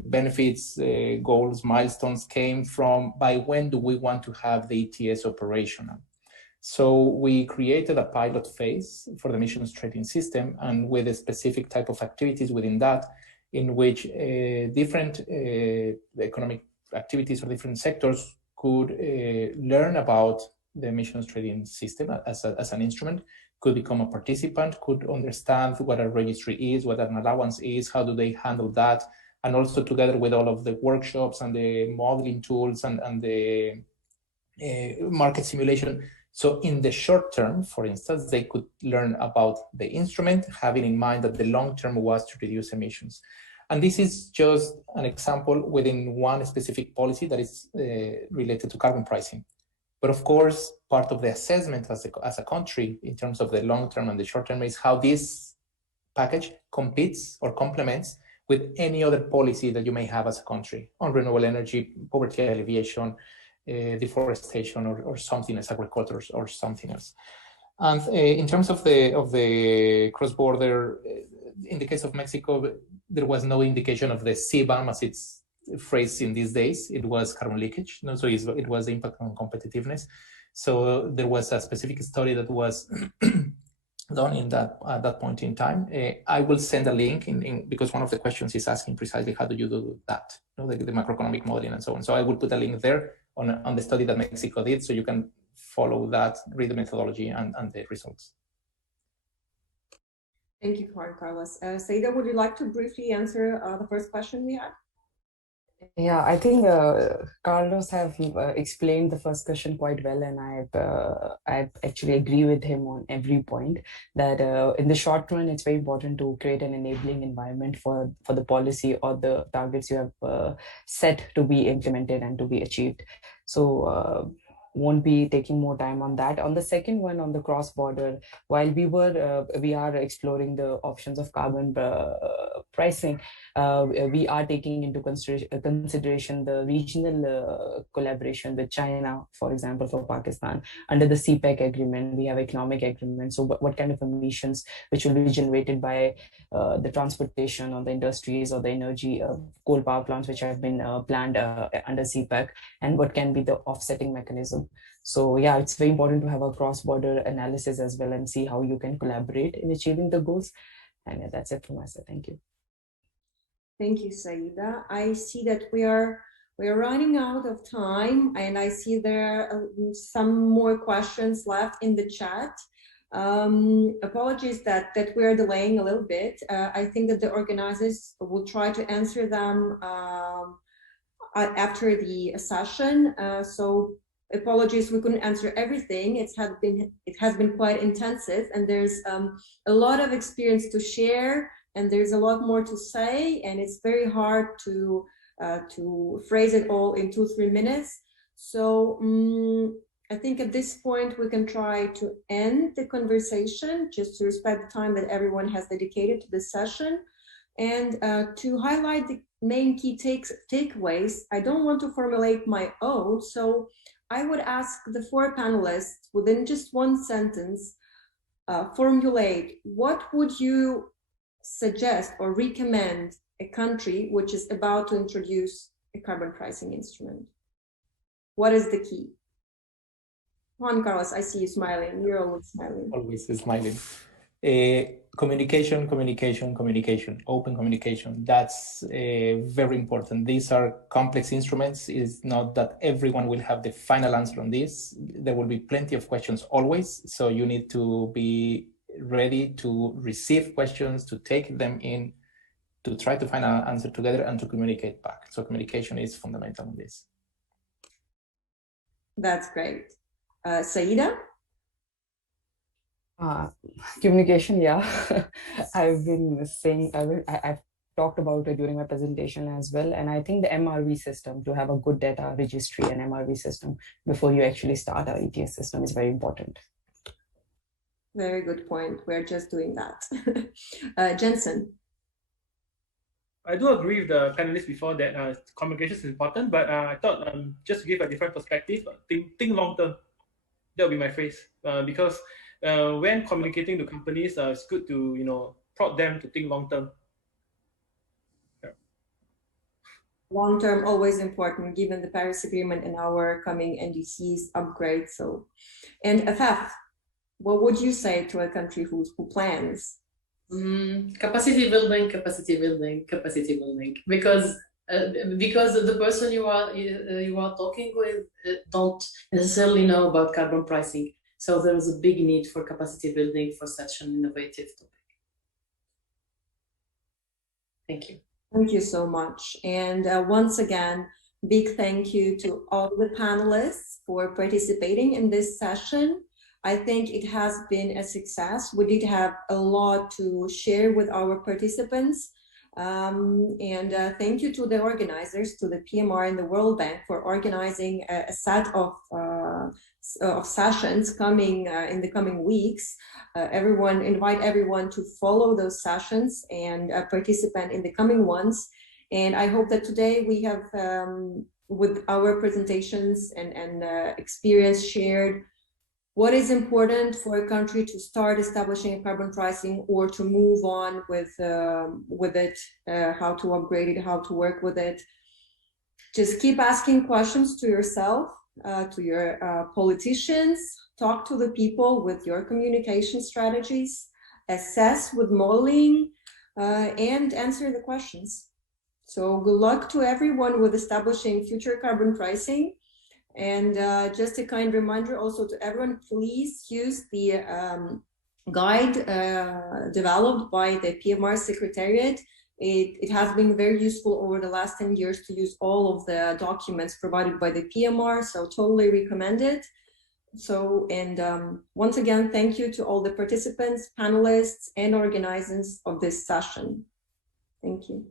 benefits, goals, milestones came from by when do we want to have the ETS operational. So we created a pilot phase for the emissions trading system, and with a specific type of activities within that, in which different economic activities or different sectors could learn about the emissions trading system as an instrument, could become a participant, could understand what a registry is, what an allowance is, how do they handle that, and also together with all of the workshops and the modeling tools and the market simulation. So in the short term, for instance, they could learn about the instrument, having in mind that the long term was to reduce emissions. And this is just an example within one specific policy that is related to carbon pricing. But of course, part of the assessment as a country in terms of the long term and the short term is how this package competes or complements with any other policy that you may have as a country on renewable energy, poverty alleviation, deforestation, or something else, agriculture or something else. And in terms of the cross-border, in the case of Mexico, there was no indication of the CBAM as it's phrased in these days. It was carbon leakage, so it was the impact on competitiveness. So there was a specific study that was done at that point in time. I will send a link because one of the questions is asking precisely how do you do that, the macroeconomic modeling and so on. So I will put a link there on the study that Mexico did, so you can follow that, read the methodology and the results. Thank you, Juan Carlos. Saida, would you like to briefly answer the first question we had? Yeah, I think Carlos have explained the first question quite well, and I actually agree with him on every point. That in the short run, it's very important to create an enabling environment for the policy or the targets you have set to be implemented and to be achieved. So won't be taking more time on that. On the second one, on the cross-border, while we are exploring the options of carbon pricing, we are taking into consideration the regional collaboration with China, for example, for Pakistan. Under the CPEC agreement, we have economic agreement. So what kind of emissions which will be generated by the transportation or the industries or the energy coal power plants which have been planned under CPEC, and what can be the offsetting mechanism. So yeah, it's very important to have a cross-border analysis as well and see how you can collaborate in achieving the goals. And yeah, that's it from my side. Thank you. Thank you, Saida. I see that we are running out of time, and I see there are some more questions left in the chat. Apologies that we are delaying a little bit. I think that the organizers will try to answer them after the session. So apologies, we couldn't answer everything. It has been quite intensive, and there's a lot of experience to share, and there's a lot more to say, and it's very hard to phrase it all in 2-3 minutes. So I think at this point we can try to end the conversation just to respect the time that everyone has dedicated to this session. And to highlight the main key takeaways, I don't want to formulate my own, so I would ask the 4 panelists within just one sentence, formulate what would you suggest or recommend a country which is about to introduce a carbon pricing instrument? What is the key? Juan Carlos, I see you smiling. You're always smiling. Always smiling. Communication, open communication. That's very important. These are complex instruments. It's not that everyone will have the final answer on this. There will be plenty of questions always. So you need to be ready to receive questions, to take them in, to try to find an answer together and to communicate back. So communication is fundamental in this. That's great. Saida? Communication, yeah. I've been saying, I've talked about it during my presentation as well. And I think the MRV system, to have a good data registry and MRV system before you actually start our ETS system, is very important. Very good point. We're just doing that. Jensen? I do agree with the panelists before that communication is important, but I thought just to give a different perspective, think long term. That would be my phrase, because when communicating to companies, it's good to prod them to think long term. Yeah. Long term, always important, given the Paris Agreement and our coming NDCs upgrade. So, and Afaf, what would you say to a country who plans? Capacity building, because the person you are talking with don't necessarily know about carbon pricing. So there is a big need for capacity building for such an innovative topic. Thank you. Thank you so much. And once again, big thank you to all the panelists for participating in this session. I think it has been a success. We did have a lot to share with our participants. Thank you to the organizers, to the PMR and the World Bank for organizing a set of sessions coming in the coming weeks. Invite everyone to follow those sessions and participate in the coming ones. And I hope that today we have, with our presentations and experience shared, what is important for a country to start establishing a carbon pricing or to move on with it, how to upgrade it, how to work with it. Just keep asking questions to yourself, to your politicians, talk to the people with your communication strategies, assess with modeling, and answer the questions. So good luck to everyone with establishing future carbon pricing. And just a kind reminder also to everyone, please use the guide developed by the PMR Secretariat. It has been very useful over the last 10 years to use all of the documents provided by the PMR, so totally recommend it. So, and once again, thank you to all the participants, panelists, and organizers of this session. Thank you.